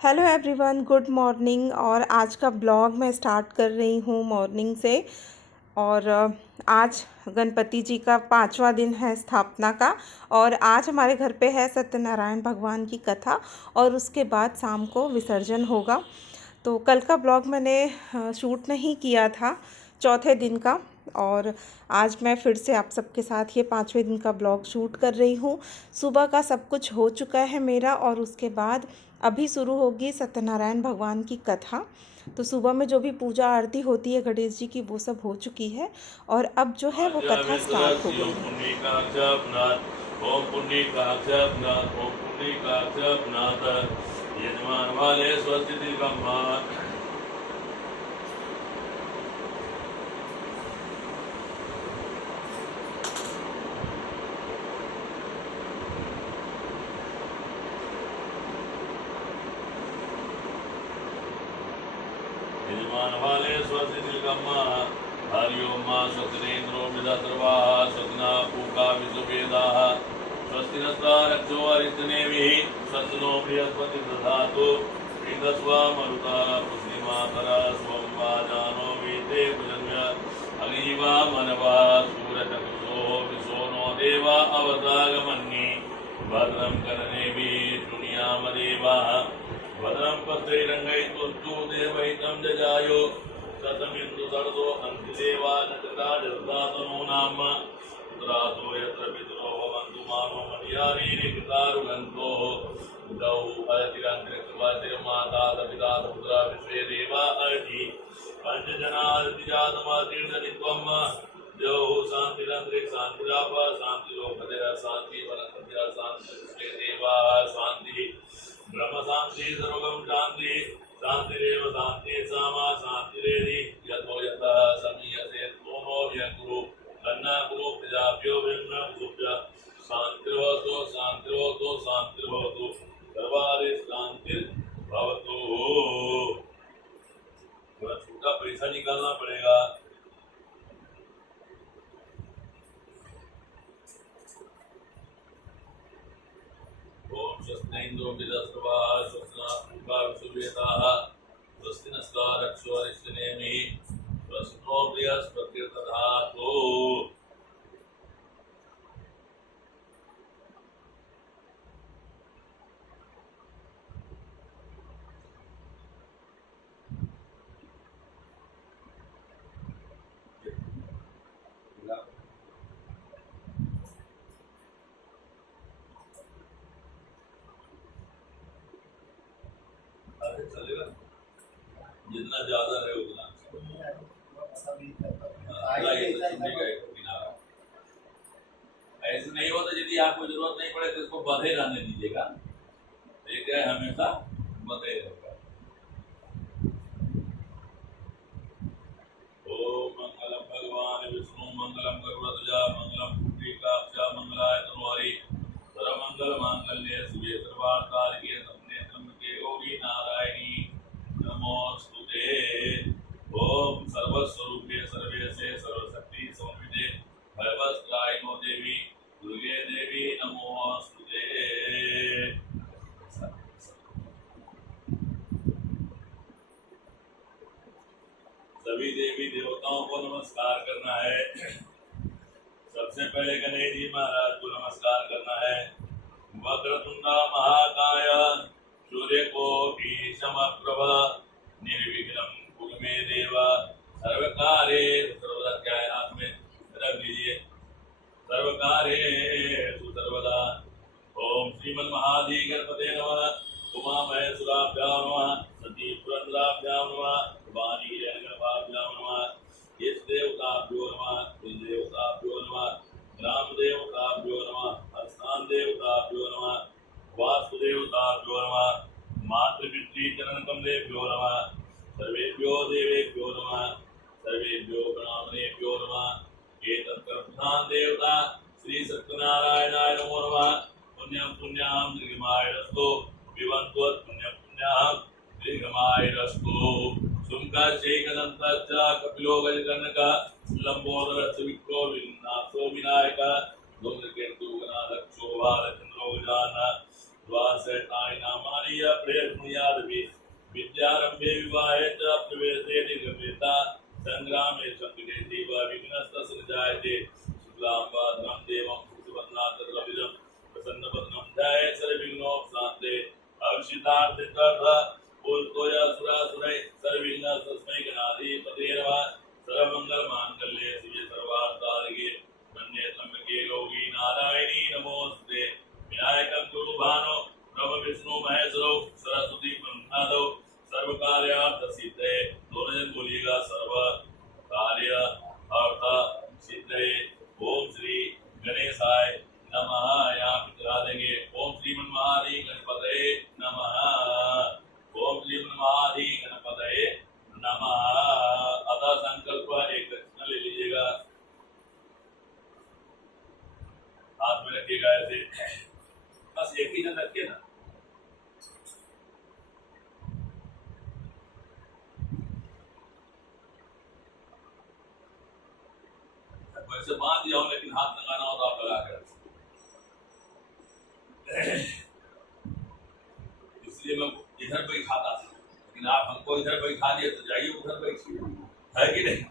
Hello everyone, good morning. और आज का ब्लॉग मैं स्टार्ट कर रही हूँ मॉर्निंग से। और आज गणपति जी का 5वां दिन है स्थापना का। और आज हमारे घर पे है सत्यनारायण भगवान की कथा और उसके बाद शाम को विसर्जन होगा। तो कल का ब्लॉग मैंने शूट नहीं किया था, चौथे दिन का। और आज मैं फिर से आप सबके साथ ये 5वें दिन का ब्लॉग शूट कर रही हूँ। सुबह का सब कुछ हो चुका है मेरा, और उसके बाद अभी शुरू होगी सत्यनारायण भगवान की कथा। तो सुबह में जो भी पूजा आरती होती है गणेश जी की, वो सब हो चुकी है। और अब जो है वो कथा स्टार्ट हो गई है। ओम पुण्यकाक्षनाथ ओम पुण्यकाक्षनाथ यजमान वाले स्वस्ति दिगम्मा यजमान वाले स्वस्ति दिगम्मा हरि ओम मा स्वस्तिनेन्द्रो विदर्वाः स्वस्तिना पूका विश्ववेदाः स्वस्ति नस्तारक्षो अरिष्टनेमिः स्वस्ति नो बृहस्पति दधातु वेदस्वा मरुता पुष्टिमातरा स्वं वाजानो वेदे भुजन्य अग्निवा मनवा सूरचक्षुषो विशो नो देवा अवतागमन्नि भद्रं कर्णेभिः शृणुयामदेवाः भद्रं पश्चैरङ्गैस्तुष्टु देवहितं जजायो शतमिन्दु सर्दो अन्तिदेवा नचताजतातनो नाम पुत्रासो यत्र पितरो भवन्तु मानो मर्यादेन पितारुगन्तो गौ अतिरन्तरिक्षमाता सपिता पुत्रा विश्वे देवा अर्धि पञ्चजनादिजातमातीर्धनित्वं जौ शान्तिरन्तरिक्ष शान्तिराप शान्तिलोकदया शान्ति वनस्पतिः शान्ति विश्वे देवाः शान्तिः ब्रह्म शांति सर्वगम शांति शांतिरेव शांति सामा शांतिरेधि यतो यतः समीयते तोनो व्यंगुरु कन्ना गुरु प्रजाभ्यो भिन्न भूभ्य शांतिर्भवतु शांतिर्भवतु शांतिर्भवतु सर्वारि शांतिर्भवतु। थोड़ा छोटा पैसा निकालना पड़ेगा। ओम स्वस्तिनेन्द्रो विदस्वाः स्वस्तिना पूका विश्ववेदाः स्वस्ति नस्तारक्षो अरिष्टनेमिः स्वस्ति नो बृहस्पतिर्दधातु। चलेगा जितना ज्यादा है उतना ऐसे नहीं होता। यदि आपको जरूरत नहीं पड़े तो इसको बंधे रहने दीजिएगा। ठीक है, हमेशा बंधे रहेगा। ओम मंगलम भगवान विष्णु मंगलम गरुड़ध्वजा मंगलम पुंडरीकाक्ष मंगलाय तनोहरि सर्वमंगल मांगल्ये शिवे सर्वार्थसाधिके शरण्ये त्र्यंबके गौरी नारायणी नमोस्तुते। ओम सर्वस्वरूपे सर्वेशे सर्वशक्ति समन्विते भयवस्त्रायिनो देवी दुर्गे देवी नमोस्तुते। सभी देवी देवताओं को नमस्कार करना है। सबसे पहले गणेश जी महाराज को नमस्कार करना है। वक्रतुंड महाकाय सूर्यकोटि समप्रभ निर्विघ्नं कुरु मे देव सर्वकार्येषु सर्वदा। क्या है हाथ में रख लीजिए। सर्वकार्येषु सर्वदा। ओम श्रीमन् महाधी गणपते नमः। उमा महेश्वराभ्यां नमः। सती पुरंदराभ्यां नमः। वाणी गणपाभ्यां नमः। इष्ट देवताभ्यो नमः। कुल देवताभ्यो नमः। ग्राम देवताभ्यो नमः। स्थान देवताभ्यो नमः। वास्तुदेवताभ्यो नमः। मातृपितृ चरण कमलेभ्यो नमः। सर्वेभ्यो देवेभ्यो नमः। सर्वेभ्यो ब्राह्मणेभ्यो नमः। एतत् कर्मधान देवता श्री सत्यनारायणाय नमो नमः। पुण्यं पुण्याहं दीर्घमायुरस्तु पिबन्तो पुण्यं पुण्याहं दीर्घमायुरस्तु। शुंकाशेकदन्तश्च कपिलो गजकर्णकः लंबोदरश्च विक्रो विनाशो विनायकः धूम्रकेतुगणाध्यक्षो बालचन्द्रो गजाननः द्वादशैतानि नामानि प्रेरणीयादपि विद्यारंभे विवाहे च प्रवेशे निर्गमेता संग्रामे संकटे देव विघ्नस्तसृजायते शुक्लांबरधरं देवं सुवर्णातरविदं प्रसन्नवदनं ध्यायेत् सर्वविघ्नोपशान्ते अविषितार्थे पूर्तोयासुरासुरै सर्वविघ्नस्तस्मै गणाधिपतये नमः सर्वमंगलमांगल्ये शिवे सर्वार्थसाधिके शरण्ये त्र्यंबके गौरी नारायणी नमोस्तुते विनायकं गुरु भानो ब्रह्म विष्णु महेश्वरो सरस्वती ब्रह्मनादो सर्व कार्यार्थ सिद्धे दोनों जन बोलिएगा सर्व कार्य अर्थ सिद्धे ओम श्री गणेशाय नमः। यहाँ पे चला देंगे ओम श्रीमन महाधि गणपतये नमः। ओम श्रीमन महाधि गणपतये नमः। अतः संकल्प एक दक्षिणा ले लीजिएगा, हाथ में रखिएगा ऐसे, बस एक ही जन रखिए ना। वैसे बांध दिया हूं, लेकिन हाथ लगाना हो तो आप लगा कर, इसलिए मैं इधर बैठाता था, लेकिन आप हमको इधर बैठा दिए तो जाइए उधर बैठिए, है कि नहीं?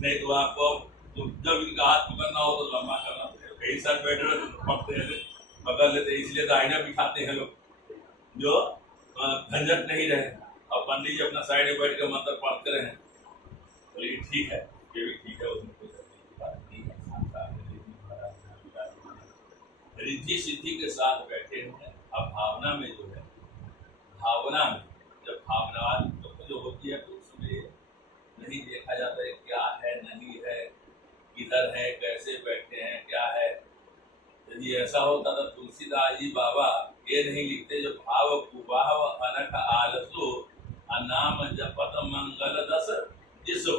नहीं तो आपको तो जब इनका हाथ पकड़ना हो तो लंबा करना पड़ेगा। कई साल बैठ रहे पकड़ते हैं, पकड़ लेते, इसलिए तो आईना बिठाते हैं लोग, जो झंझट नहीं रहे। और पंडित जी अपना साइड में बैठ कर मंत्र पढ़ते रहे, तो ये ठीक है, ये भी ठीक है, उसमें कोई बात नहीं है। रिद्धि सिद्धि के साथ बैठे हैं। अब भावना में जो है, भावना में जब भावना जो होती है तो उसमें नहीं देखा जाता है क्या है नहीं है, किधर है, कैसे बैठे हैं, क्या है। यदि ऐसा होता तो तुलसीदास जी बाबा ये नहीं लिखते जो भाव कुभाव अनख आलसो अनाम जपत मंगल दस जिसो,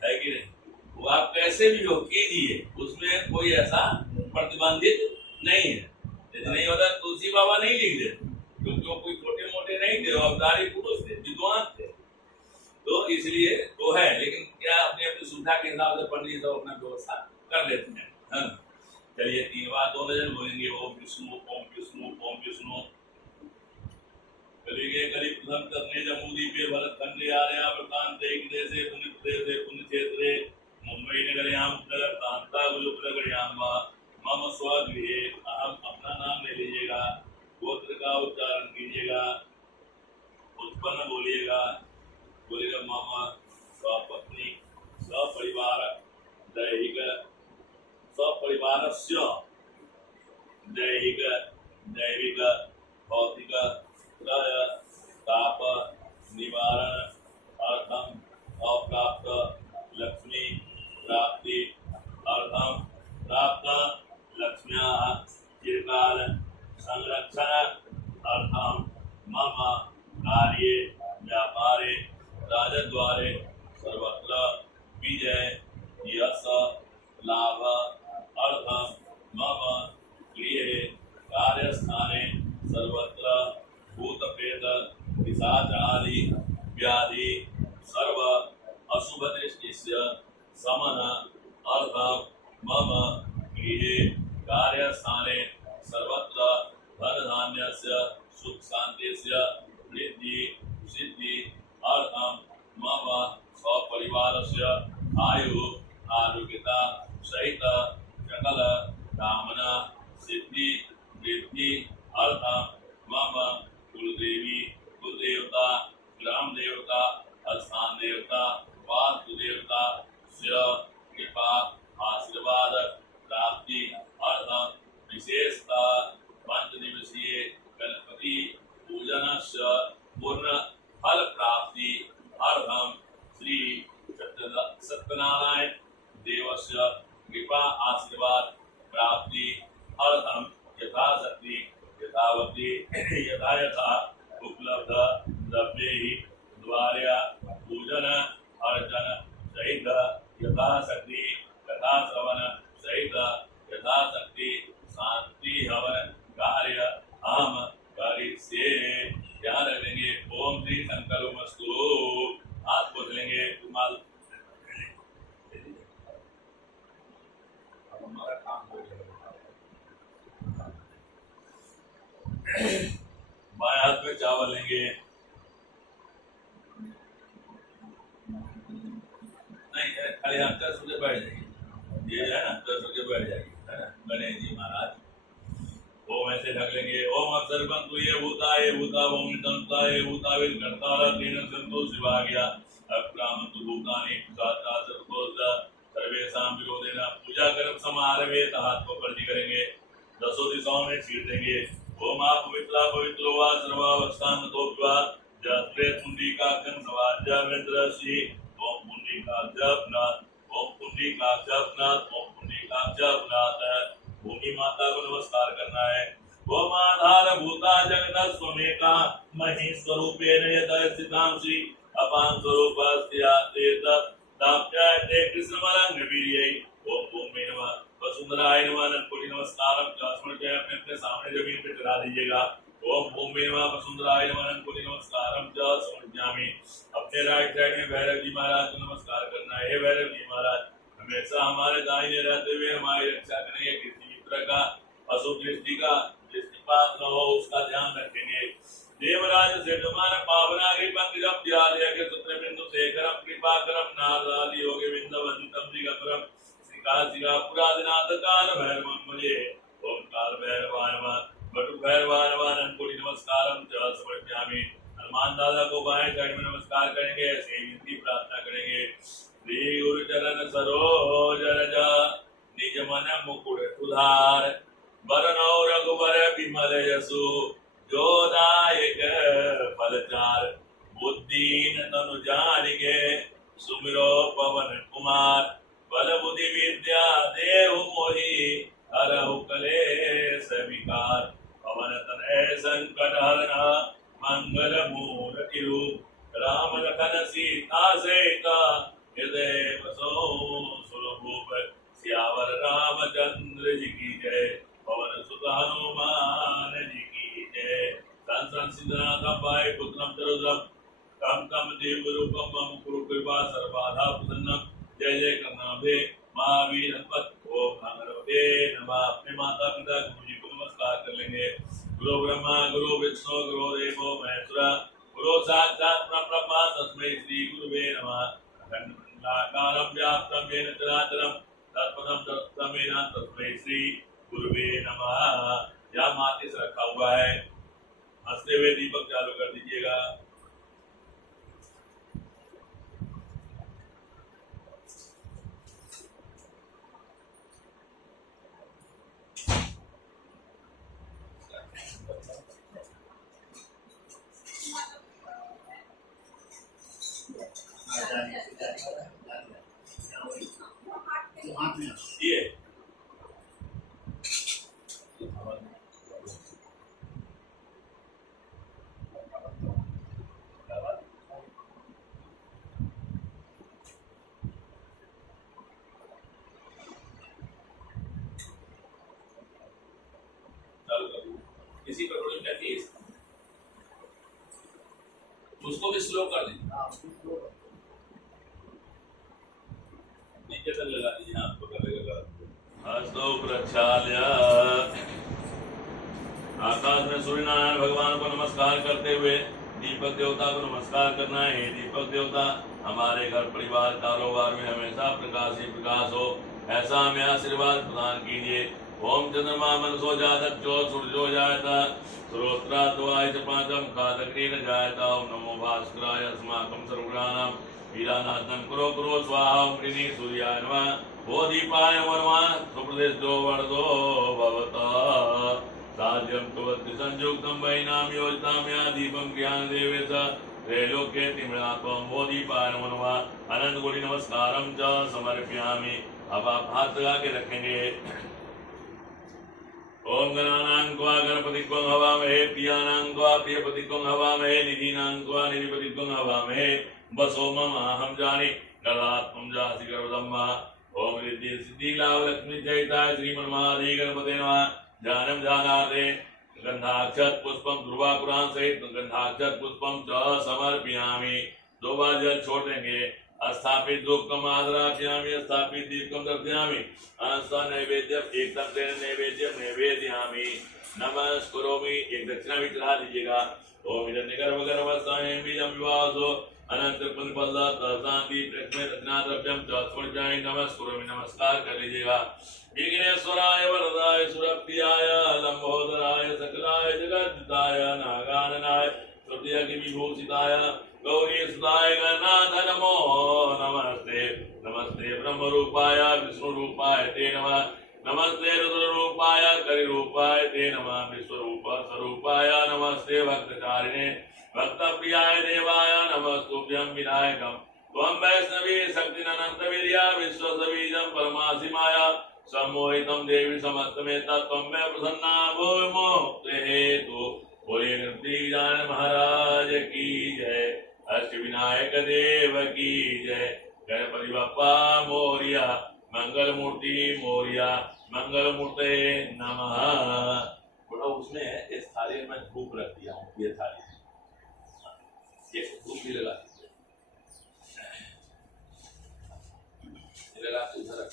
है कि नहीं? वो आप कैसे भी हो कीजिए, उसमें कोई ऐसा प्रतिबंधित नहीं है। यदि नहीं होता तुलसी बाबा नहीं लिख देते, क्योंकि वो कोई छोटे मोटे नहीं थे, वो अवतारी पुरुष थे, विद्वान थे, तो इसलिए वो है। लेकिन क्या अपने अपनी सुविधा के हिसाब से पंडित सब अपना व्यवस्था कर लेते हैं, है ना? चलिए 3 बार दोनों जन बोलेंगे ओम विष्णु ओम विष्णु ओम विष्णु। कलिगे कलि प्रथम करने जमुदी पे भरत खंडे आर्या प्रतांते देशे पुण्य प्रदेशे पुण्य क्षेत्रे मुंबई नगरयाम नगर तांता गुरु प्रगड़याम मम स्वगृहे। अहम अपना नाम ले लीजिएगा, गोत्र का उच्चारण कीजिएगा, उत्पन्न बोलिएगा, बोलेगा मामा स्वपत्नी सपरिवार दैहिक सपरिवारस्य दैहिक दैविक भौतिक त्रय ताप निवारण अर्थम अप्राप्त लक्ष्मी प्राप्ति अर्थम प्राप्त लक्ष्म्या चिरकाल संरक्षण अर्थम मम कार्ये व्यापारे राजद्वारे सर्वत्र विजय यश लाभ अर्थम मम गृहे कार्यस्थाने सर्वत्र भूत प्रेत पिशाच आदि व्याधि सर्व अशुभ दृष्टिस्य समन अर्थम मम गृहे कार्यस्थाने सर्वत्र धन धान्यस्य सुख शांतिस्य वृद्धि सिद्धि अर्थम मम स्वपरिवारस्य आयु आरोग्यता सहित सकल कामना सिद्धि वृद्धि अर्थम मम कुलदेवी कुलदेवता ग्राम देवता स्थान देवता वास्तु देवता स्य कृपा आशीर्वाद प्राप्ति अर्थम विशेषता 5 दिवसीय गणपति पूजनस्य पूर्ण फल प्राप्ति अर्थम श्री सत्यनारायण देवस्य कृपा आशीर्वाद प्राप्ति अर्थम यथाशक्ति यथावति यथा यथा उपलब्ध द्रव्ये द्वारा पूजन अर्चन सहित यथाशक्ति कथा श्रवण सहित यथाशक्ति शांति हवन कार्य हम करिष्ये। ध्यान रखेंगे ओम श्री संकल्पमस्तु। हाथ पोछ लेंगे, रुमाल हमारा काम हो जाएगा। बाएं हाथ में चावल लेंगे, नहीं खाली हाथ कर सोचे बैठ जाएगी, ये है ना कर सोचे बैठ जाएगी, है ना गणेश जी महाराज। ओम ऐसे ढक लेंगे। ओम अक्षरपंतु ये भूता ओम तंता ये भूता विद कर्तारा तीन संतो शिवा गया अक्रामंतु भूतानि साता सर्वोदा सर्वेषां विरोधेन पूजा कर्म समारभे हाथ को पलटी करेंगे, 10 दिशाओं में छीट देंगे। ओम आप पवित्रो वा सर्वावस्थान तो विवा जस्त्रे पुंडरीकाक्षं समाज्यामिन्द्रश्री ओम पुंडरीकाक्षनाथ ओम पुंडरीकाक्षनाथ ओम पुंडरीकाक्षनाथ। भूमि माता को नमस्कार करना है। ओम आधार भूता जगत स्वमेका मही स्वरूपेण यतः स्थितांसि अपान स्वरूपस्याते ताप्याते कृष्णमलंग वीर्यै। ओम भूमि नमः वसुंधराय नमः अनंतकोटि नमस्कारम स्मृत्य अपने अपने सामने जमीन पे चढ़ा दीजिएगा। ओम भूमि नमः वसुंधराय नमः अनंतकोटि नमस्कारम समर्पयामि। अपने राइट साइड में भैरव जी महाराज को नमस्कार करना है। हे भैरव जी महाराज हमेशा हमारे दाहिने रहते हुए हमारी रक्षा करेंगे, किसी भी तरह का अशुभ दृष्टि का दृष्टिपात न हो उसका ध्यान रखेंगे। देवराज से तुम्हारा पावनागे पंकजम प्यादय के सूत्र बिंदु शेखरम कृपाकरम नादादि योगे बिंदवंतम दिगंबरम श्रीकाशिका पुरादिनाथ काल भैरवं मुझे। ओम काल भैरवाय नमः बटु भैरवाय नमः अनंतकोटि नमस्कारम च समर्पयामि। हनुमान दादा को बाएं साइड में नमस्कार करेंगे, ऐसे विनती प्रार्थना करेंगे। श्री गुरु चरण सरोज रज निज मन मुकुर सुधार बरनौ रघुबर विमल यशु जो दायक फलचार। बुद्धिन तनु जानिके सुमिरो पवन कुमार बल बुद्धि विद्या देहु मोहि हरहु कलेश विकार। पवन तनय संकट हरना मंगल मूर्ति रूप राम लखन सीता सहिता हृदय बसो सुरभूप। सियावर रामचंद्र जी की जय, पवन सुत हनुमान जी की जय। संसन सिद्धनाथ पाए पुत्रम चरुद्रम तम तम देव रूपम मम कुरु कृपा सर्वबाधा प्रसन्नम। जय जय करनाभे महावीर हनुमत ओम भगवते नमः। अपने माता पिता गुरु जी को नमस्कार कर लेंगे। गुरु ब्रह्मा गुरु विष्णु गुरु देवो महेश्वरा गुरु साक्षात् परब्रह्म तस्मै श्री गुरुवे नमः। अखंडमंडलाकारं व्याप्तं येन चराचरं तत्पदं दर्शितं येन तस्मै श्री गुरुवे नमः। यहाँ माथे से रखा हुआ है, हंसते हुए दीपक चालू कर दीजिएगा। ये किसी कटोरी में कहती है उसको भी स्लो कर दीजिए, नीचे तक लगा दीजिए। हाँ आपको करेगा हस्तो प्रक्षाल्य आकाश में सूर्य नारायण भगवान को नमस्कार करते हुए दीपक देवता को नमस्कार करना है। दीपक देवता हमारे घर परिवार कारोबार में हमेशा प्रकाश ही प्रकाश हो, ऐसा हमें आशीर्वाद प्रदान कीजिए। ओम चंद्रमा मनसो जातज्जो सूर्यो जायता श्रोत्राद्वाय च पांचम खादग्नेन जायता। ओम नमो भास्कराय अस्माकं सर्वग्रहाणां वीरानाथं कुरो कुरो स्वाहा। ओम कृणी सूर्याय नमः बोधीपाय नमः सुप्रदेशो वरदो भवता। साध्यं कवति संयुक्तं वैनां योजतां या दीपं ज्ञान देवेश त्रैलोक्ये तिमृणात्वं बोधीपाय नमः। अनंत कोटि नमस्कारं च समर्पयामि। अब आप हाथ लगा के रखेंगे। ओम गणानां त्वा गणपतिं हवामहे प्रियानां त्वा प्रियपतिं हवामहे निधीनां त्वा निधिपतिं हवामहे। बसो मम अहं जाने गणात्मं जासि गर्वदम्मा। ओम रिद्धि सिद्धि लाभ लक्ष्मी जयताय श्रीमन्महादेव गणपते नमः। ध्यानं ध्यानार्थे गंधाक्षत पुष्पम ध्रुवापुराण सहित गंधाक्षत पुष्पम च समर्पयामि। 2 बार जल छोड़ देंगे। स्थापित धूपकम आदरापयामि स्थापित दीपकम दर्शयामि अनस्ता नैवेद्यम एक तंत्रेण नैवेद्यम नैवेद्यामि नमस्करोमि। एक दक्षिणा भी चढ़ा दीजिएगा। ओम हिरण्यगर्भ गर्भस्थानें बीजम विवासो अनंत पुण्यफलदाता शांति प्रज्ञा दक्षिणा द्रव्यम च समर्पयामि नमस्करोमि। नमस्कार कर लीजिएगा। विघ्नेश्वराय वरदाय सुरप्रियाय लंबोदराय सकलाय जगद्दिताय नागाननाय तृतीय विभूषिताय गौरी सुताय गणनाथ नमो नमस्ते। नमस्ते ब्रह्म रूपाय विष्णु रूपाय ते नमः। नमस्ते रुद्र रूपाय करि रूपाय ते नमः। विश्वरूप स्वरूपाय नमस्ते भक्तचारिणे भक्त प्रियाय देवाय नमस्तुभ्यं विनायकं त्वं वैष्णवी शक्तिरनंत वीर्या विश्वसबीजं परमासिमाय सम्मोहितं देवी समस्तमेतत् त्वं मे प्रसन्ना भूमि मोक्ते हेतु। बोले नृत्य जान महाराज की जय। अष्टविनायक देव की जय। गणपति बप्पा मोरिया मंगल मूर्ति मोरिया मंगल मूर्ते नमः। थोड़ा उसमें इस थाली में धूप रख दिया हूँ। ये थाली ये धूप भी लगा लगा उधर रख।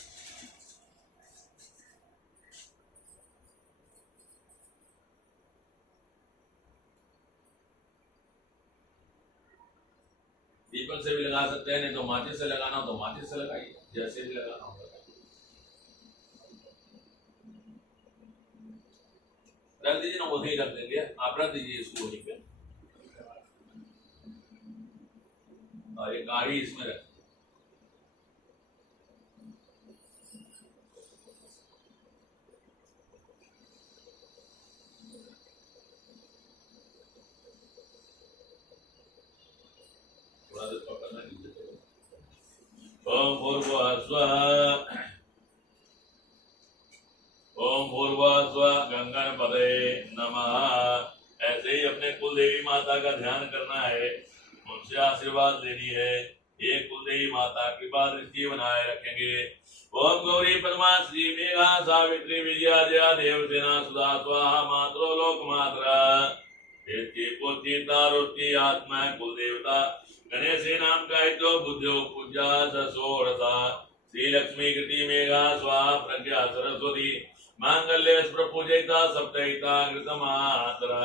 दीपक से भी लगा सकते हैं, नहीं तो माचिस से लगाना हो तो माचिस से लगाइए, जैसे भी लगाना होगा। रख दीजिए ना, वहीं रख देंगे। आप रख दीजिए इसको वहीं पे और एक गाड़ी इसमें रख। थोड़ा देर पकड़ना दीजिए। ओम भूर्भुवस्वः ओम भूर्भुवस्वः गंगणपतये नमः। ऐसे ही अपने कुल देवी माता का ध्यान करना है, उनसे आशीर्वाद लेनी है। एक कुल देवी माता कृपा दृष्टि बनाए रखेंगे। ओम गौरी पद्मा श्री मेघा सावित्री विजया जया देवसेना सुधा स्वाहा मात्रो लोक मात्रा पुत्री तारुति आत्मा कुल देवता गणेश नाम का हितो बुद्धो पूजा ससोरता श्री लक्ष्मी कृति मेघा स्वाहा प्रज्ञा सरस्वती मांगल्य प्रपूजिता सप्तहिता कृतमात्रा।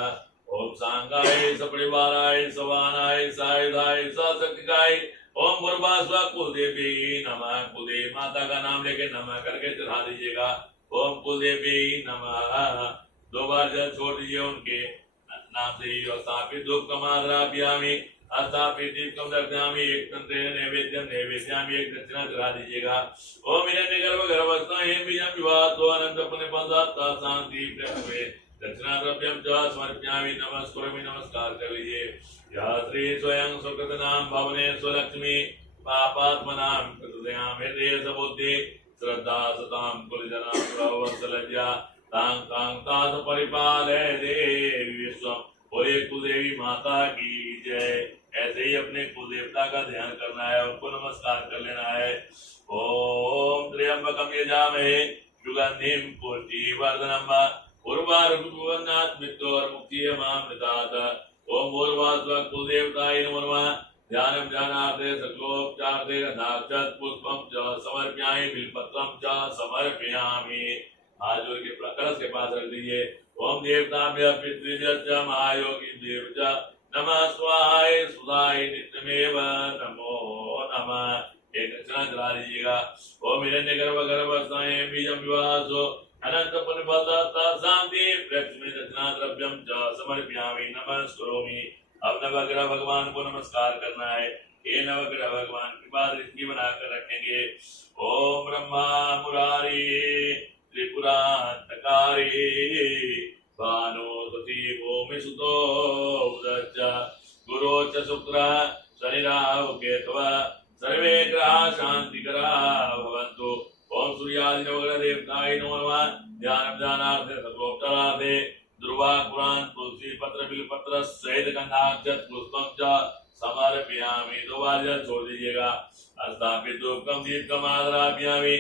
ओम सांगाय सपरिवाराय सवानाय सायुधाय सशक्तिकाय ओम भूर्भुवस्वः कुलदेवी नमः। कुलदेवी माता का नाम लेके नमः करके चढ़ा दीजिएगा। ओम कुलदेवी नमः। दो बार जल छोड़ दीजिए उनके नाम से ही। स्थापित धूपकम आदरापयामि स्थापित दीपकम दर्शयामि एक तंत्रेण नैवेद्यम नैवेद्यामि एक दक्षिणा चढ़ा दीजिएगा। ओम हिरण्यगर्भ गर्भस्थानें बीजं विवासो अनंत पुण्यफलदाता शांति प्रज्ञा दक्षिणा द्रव्यम च समर्पयामि नमस्करोमि। नमस्कार कर लीजिए। या श्री स्वयं सुकृत नाम भवने स्वलक्ष्मी पापात्मनां कृतयां हृदय सबुद्धि श्रद्धा सतां कुलजनां प्रवत्सलज्जा तां कां तास परिपालय देवी विश्वम। बोले कुलदेवी माता की जय। ऐसे ही अपने कुलदेवता का ध्यान करना है, उनको नमस्कार कर लेना है। ओम त्र्यंबकम यजामहे सुगंधिं पुष्टिवर्धनम् उर्वारुभुवनात् मृत्योर्मुक्तियमामृतात्। ओम भूर्भुवस्वः कुलदेवताय नमो नमः। ध्यानं ध्यानार्थे सकलोपचारार्थे गन्धाक्षत पुष्पं च समर्पयामि बिल्वपत्रं च समर्पयामि। हाथ जोड़ के कलश के पास रख दीजिए। ओम देवताभ्यः पितृभ्यः च महायोगिभ्यो च नमः स्वाहाय सुधाय नित्यमेव नमो नमः। एक दक्षिणा चढ़ा दीजिएगा। ओम हिरण्यगर्भ गर्भस्थानें बीजं विवासो अनंत पुण्यफलदाता शांति प्रज्ञा दक्षिणा द्रव्यम च समर्पयामि नमस्करोमि। अब नवग्रह भगवान को नमस्कार करना है। ये नवग्रह भगवान कृपा दृष्टि बनाकर रखेंगे। ओम ब्रह्मा मुरारी त्रिपुरांतकारी भानुसुती भूमिसुतो उदच्च गुरो च शुक्र शनिराहु केतवः सर्वे ग्रहा शांतिकरा भवन्तु। ओम सूर्यादि नवग्रह देवताय नमो नमः। ध्यानं ध्यानार्थे सकलोपचारार्थे दुर्वा कुरान तुलसी पत्र बिल्वपत्र सहित गंधाक्षत पुष्पम च समर्पयामि। दो बार जल छोड़ दीजिएगा। स्थापित धूपकम दीपकम आदरापयामि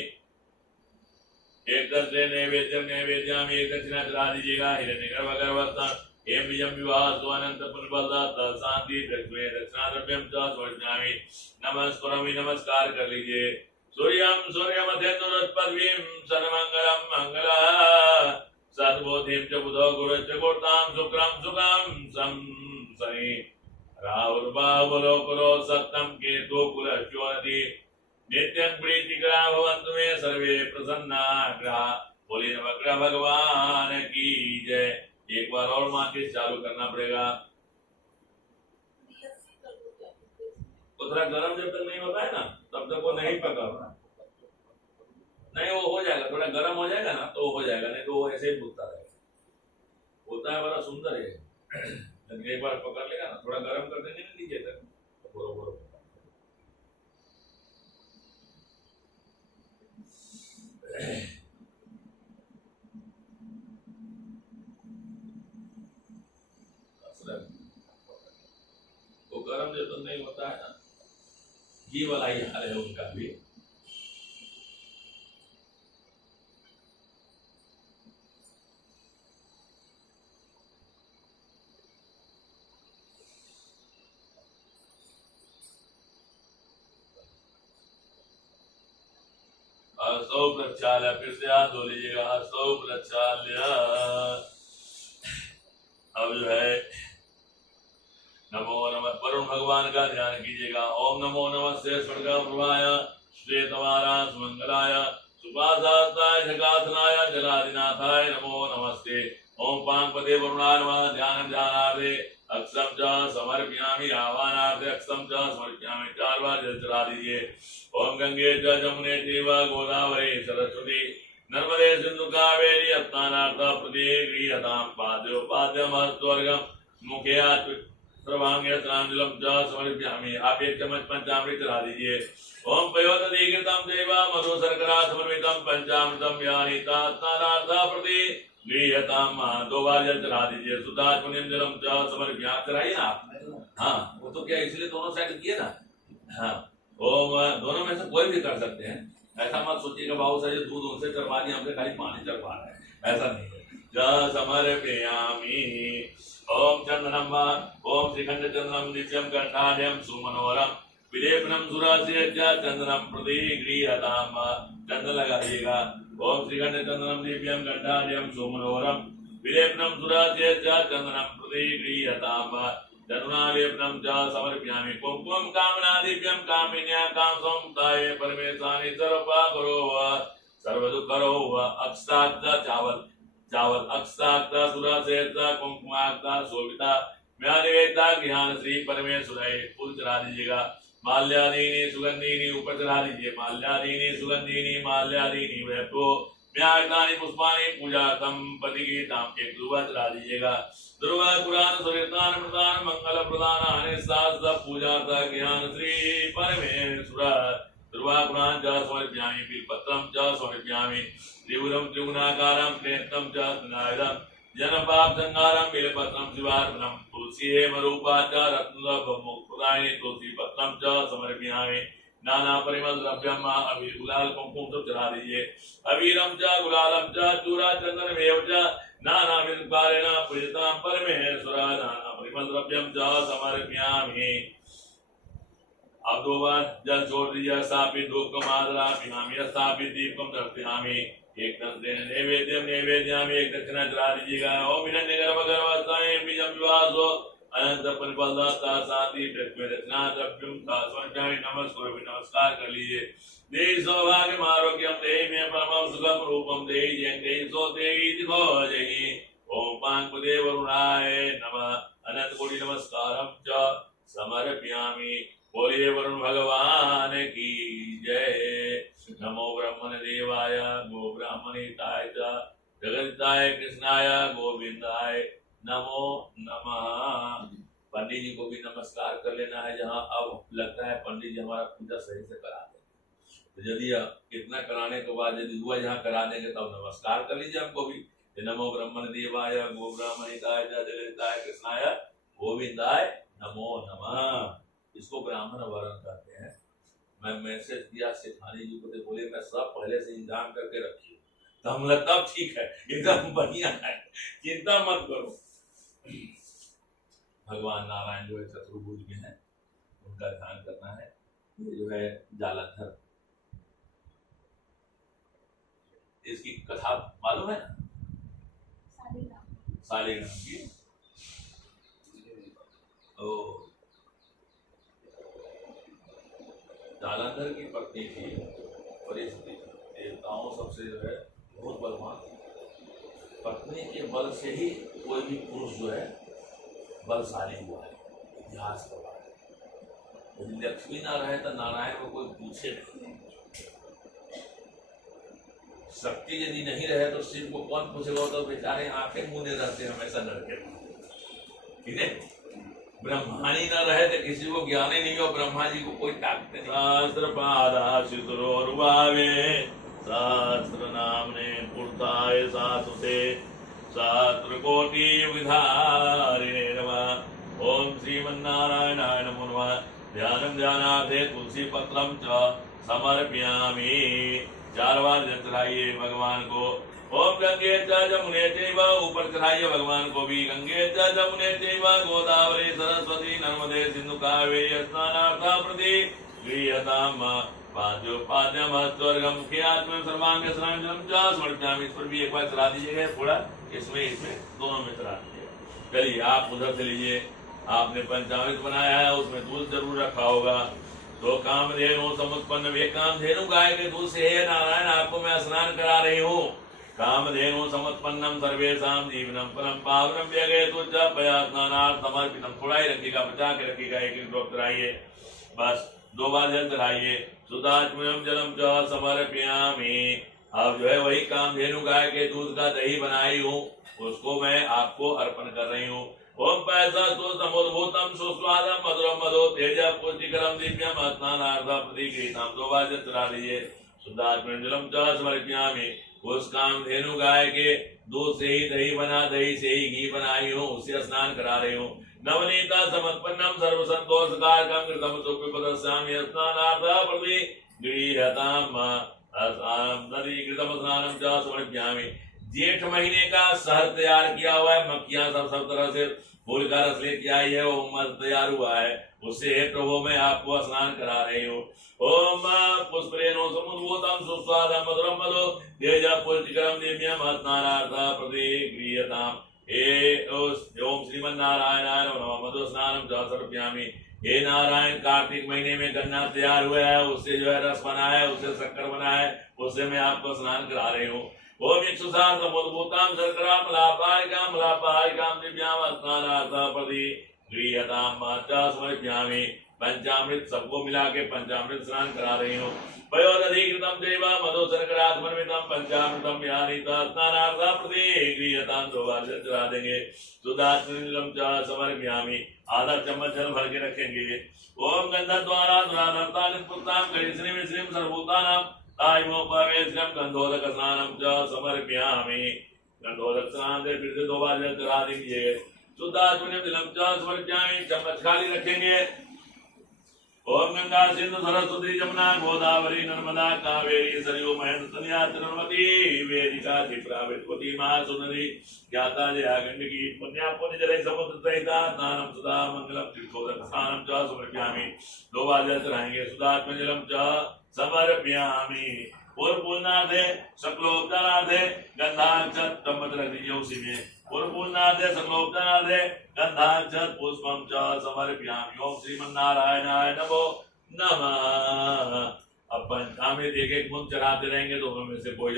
एक दर्शे नैवेद्यम नैवेद्यामि एक दक्षिणा चढ़ा दीजिएगा। हिरण्यगर्भ गर्भस्थान एवं बीजं विवाह स्वानंत पुनर्बलदाता शांति प्रज्ञे दक्षिणाद्रव्यम च समर्पयामि। नमस्करोमि, नमस्कार कर लीजिए। सूर्यं सूर्यमध्येन्दुरुत्पद्वीं सर्वमंगलं मंगलः सद्बोधिं च बुधो गुरुश्च गुरुतां शुक्रं सुखं सं शनि राहुर्बाहुबलो कुरो सत्तं केतु कुलश्चोरति नित्यं प्रीतिकरा भवन्तु मे सर्वे प्रसन्ना ग्रहा। बोलिए नवग्रह भगवान की जय। एक बार और माचिस चालू करना पड़ेगा। तो थोड़ा गर्म जब तक नहीं होता है ना तब तक वो नहीं पका होता। नहीं वो हो जाएगा, थोड़ा गर्म हो जाएगा ना तो हो जाएगा, नहीं तो वो ऐसे ही भूलता रहेगा। होता है बड़ा सुंदर है, लेकिन एक बार पकड़ लेगा ना, थोड़ा गर्म कर देंगे ना नीचे तक तो बरोबर वो गर्म जब तक नहीं होता है ना, घी वाला ही हाल है उनका भी। हस्तौ प्रक्षाल्य, फिर से हाथ धो लीजिएगा। हस्तौ प्रक्षाल्य। अब जो है नमो नमः वरुण भगवान का ध्यान कीजिएगा। ओम नमो नमस्ते स्वर्ग प्रभाय श्वेतवारा सुमंगलाय सुपासास्ताय झकासनाय जलादिनाथाय नमो नमस्ते। ओम पांपते वरुणाय नमः। ध्यान ध्यानार्थे अक्षम च समर्पयामि। आह्वानार्थे अक्षम च समर्पयामि। 4 बार जल चढ़ा दीजिए। ओम गंगे च जमुने चैव गोदावरी सरस्वती नर्मदे सिंधु कावेरी स्नानार्थ प्रतिगृह्यतां पाद्यो पाद्यमस्वर्गं मुखे सर्वांगे स्नानजलं च समर्पयामि। आप 1 चम्मच पंचामृत चढ़ा दीजिए। ओम पयोदधिकृतं चैव मधु शर्करा समन्वितं पंचामृतं यानीता स्नानार्थ प्रतिगृह्यतां। 2 बार जल चढ़ा दीजिए। सुधात्मनिं जलं च समर्पयामि। चढ़ाइए ना आप। हाँ वो तो क्या इसलिए दोनों साइड किए ना। हाँ ओम दोनों में से कोई भी कर सकते हैं। ऐसा मत सोचिएगा बाबू साहब दूध उनसे चढ़वा दिया हमसे खाली पानी चढ़वा रहा है, ऐसा नहीं है। ज समर्पयामि। ओम चंदनम ओम श्रीखंड चंदनम नित्यम कंठाढ्यम सुमनोरम विलेपनम सुरास्य चंदनम प्रतिगृह्यताम। चंदन लगाइएगा। ओम श्रीखंड चंदनम दिव्यम कंठाढ्यम सुमनोरम विलेपनम सुरास्य चंदनम प्रतिगृह्यताम। धनुनालेपनम च समर्पयामि। कुंकुम कामनादिव्यं कामिन्या कामसंताय परमेशानि सर्वपाकरो सर्वदुःखरो अक्षताक्त चावल अक्षताक्त सुरसेत कुंकुमाक्त शोभिता म्यादेता ज्ञान श्री परमेश्वराय। फूल चढ़ा दीजिएगा। माल्यादीनि सुगंधीनि ऊपर चढ़ा दीजिए। माल्यादीनि सुगंधीनि माल्यादीनि वैभो म्याग्नानि पुष्पानि पूजार्थं पतिगीतां। एक दुर्वा चढ़ा दीजिएगा। दुर्वा पुराण सुरतान प्रदान मंगल प्रदान शास्त्र पूजार्थ ज्ञान श्री परमेश्वर। दुर्वा पुराण च समर्पयामि। बिल्पत्रं च समर्पयामि। त्रिपुरं त्रिगुणाकारं त्रिनेत्रं च त्रिनायकं जनपाप संहारं बिल्पत्रं शिवार्पणं। तुलसी हेमरूपा च रत्नप्रदायिनी तुलसी पत्रं च समर्पयामि। नाना परिमल द्रव्यम अबीर गुलाल कुमकुम सब चढ़ा दीजिए। अबीरम च गुलालम च चूरा चंदन मेव च नाना विद्वारेण पूजितां परमेश्वर। नाना परिमल द्रव्यम च समर्पयामि। अब 2 बार जल छोड़ दीजिए। स्थापित धूपकम आदरापयामि। स्थापित दीपकम दर्पयामि। एक तंत्रेण नैवेद्यम नैवेद्यामि। एक दक्षिणा चढ़ा दीजिएगा। ओम हिरण्य गर्भ गर्भस्थाने बीजम विवासो अनंत परिपलदाता शांति प्रज्ञे रचना द्रव्यम समर्पयामि। नमस्कार कर लीजिए। देहि सौभाग्यम आरोग्यम देहि मे परमं सुखम रूपम देहि जयं देहि सो देहि दिखो जयि। ओम पांपदे वरुणाय नमः। अनंत कोटि नमस्कारम च समर्पयामि। बोलिए वरुण भगवान की जय। नमो ब्रह्मण देवाय गो ब्राह्मणिताय च जगदिताय कृष्णाय गोविंदाय नमो नमः। पंडित जी को भी नमस्कार कर लेना है। जहाँ अब लगता है पंडित जी हमारा पूजा सही से करा दें, तो यदि इतना कराने के बाद यदि हुआ यहाँ करा देंगे तब नमस्कार कर लीजिए हमको भी। नमो ब्रह्मण देवाय गो ब्राह्मणिताय जगदिताय कृष्णाय गोविंदाय नमो नमः। इसको ब्राह्मण वर्ण कहते हैं। मैं मैसेज दिया शेखानी जी को, तो बोले मैं सब पहले से इंतजाम करके रखी, तो हम तब ठीक है, एकदम बढ़िया है, चिंता मत करो। भगवान नारायण जो है चतुर्भुज में है, उनका ध्यान करना है। ये जो है जालंधर, इसकी कथा मालूम है ना? शालिग्राम की जालंधर की पत्नी थी और इस देवताओं सबसे जो है बहुत बलवान, पत्नी के बल से ही कोई भी पुरुष जो है बलशाली हुआ है, इतिहास का बात है। यदि लक्ष्मी ना रहे तो नारायण को कोई पूछे नहीं, शक्ति यदि नहीं रहे तो शिव को कौन पूछेगा? तो बेचारे आंखें मूंदे रहते हैं हमेशा डर के, ठीक है। ब्रह्माणी न रहे तो किसी को ज्ञान ही नहीं हो, ब्रह्मा जी को कोई ताकत नहीं। शास्त्र पादाशुतरोर्भावे शास्त्र नामने पूर्ताय सासुते शास्त्र कोटि विधारिणे नमः। ओम श्रीमन्नारायणाय नमो नमः। ध्यानं ध्यानार्थे तुलसी पत्रम च समर्पयामि। 4 बार जल चढ़ाइए भगवान को। ओम गंगे च जमुने चैव, ऊपर चढ़ाइए भगवान को भी। गंगे च जमुने चैव गोदावरी सरस्वती नर्मदे सिंधु कावेरी स्नानार्थं प्रति गृह्यताम् पाद्योपाद्यम स्वर्गम के आत्म सर्वांग स्नानम च समर्पयामि। इस पर भी एक बार चढ़ा दीजिएगा थोड़ा, इसमें दोनों में चढ़ा दीजिएगा। चलिए आप उधर से लीजिए, आपने पंचामृत बनाया है उसमें दूध जरूर रखा होगा। तो कामधेनु समुत्पन्न वे कामधेनु गाय के दूध से हे नारायण आपको मैं स्नान करा रही हूँ। कामधेनु समुत्पन्नम सर्वेषां जीवनम परम पावनम व्यगेतु च पया स्नानार्थ समर्पितम। थोड़ा ही रखिएगा, बचा के रखिएगा, एक ड्रॉप चढ़ाइए, बस 2 बार जल चढ़ाइए। सुदात्मयम जलम च समर्पयामि। अब जो है वही कामधेनु गाय के दूध का दही बनाई हूँ, उसको मैं आपको अर्पण कर रही हूँ। ओम पैसा तो समुद्भूतम सुस्वादम मधुरम मधो तेज पुष्टिकरम दिव्यम स्नानार्थं प्रतिगृहीतम्। 2 बार जल चढ़ा दीजिए। शुद्धात्मयम जलम च समर्पयामि। उस कामधेनु गाय के दूध से ही दही बना, दही से ही घी बनाई हूँ, उससे स्नान करा रही हूँ। नवनीता समत्पन्नम सर्व संतोषकारकम कृतम सुखविपदस्यामि स्नानार्थं प्रतिगृह्यताम्। नदी कृतम स्नानम च समर्पयामि। जेठ महीने का शहद तैयार किया हुआ है, मक्खियां सब तरह से फूल का रस लेके आई है, वो मध तैयार हुआ है, उससे हे प्रभु मैं आपको स्नान करा रही हूँ। ओम पुष्परेणु समुद्भूतम सुस्वादम मधुरम मधु तेज पुष्टिकरम दिव्यम स्नानार्थं प्रतिगृह्यताम्। ओम श्रीमन्नारायणाय नमः। मधु स्नानम च समर्पयामि। हे नारायण, कार्तिक महीने में गन्ना तैयार हुआ है, उससे जो है रस बना है, उससे शक्कर बना है, उससे मैं आपको स्नान करा रही हूँ। ओम इक्षुसार समुद्भूताम शर्करा मलापायिकाम दिव्याम स्नानार्थं प्रतिगृह्यताम् च समर्पयामि। पंचामृत सबको मिला के पंचामृत स्नान करा रही हूँ। पयोदधिकृतं देव मधु शर्करा समन्वितं पंचामृतं यानीत स्नानार्थं प्रतिगृह्यताम्। 2 बार जल चढ़ा देंगे। सुदात्मनिलम च समर्पयामि। आधा चम्मच जल भर के रखेंगे। ओम गंधद्वारा दुराधर्ता निपुत्तां करिश्रीं श्रीं सर्वभूतानां ताइमोपवेशनम गंधोदक स्नानम च समर्पयामि। गंधोदक स्नान से फिर से 2 बार जल चढ़ा दीजिए। शुद्धात्मनिलम जलम च समर्पयामि। चम्मच खाली रखेंगे। ओम गंगा सिंधु सरस्वती जमुना गोदावरी नर्मदा कावेरी सरयू महेंद्र तनया चरमती वेदिका क्षिप्रा वेदवती महासुंदरी ज्ञाता जया गंडकी पुण्या पुण्य जले समुद्र सहिता स्नानम सुधा मंगलम तीर्थोदक स्नानम च समर्पयामि। 2 बार जल चढ़ाएंगे। सुधात्म जलम च समर्पयामि। पूर्व पूर्णार्थे सकलोपचारार्थे गंधाक्षत चम्मच रख दीजिए उसी में। पूर्व पूर्णार्थे सकलोपचारार्थे गंधाक्षत पुष्पम च समर्पयामि। ओम श्रीमन्नारायणाय नमो नमः। अब पंचामृत एक बूंद चढ़ाते रहेंगे, दोनों में से कोई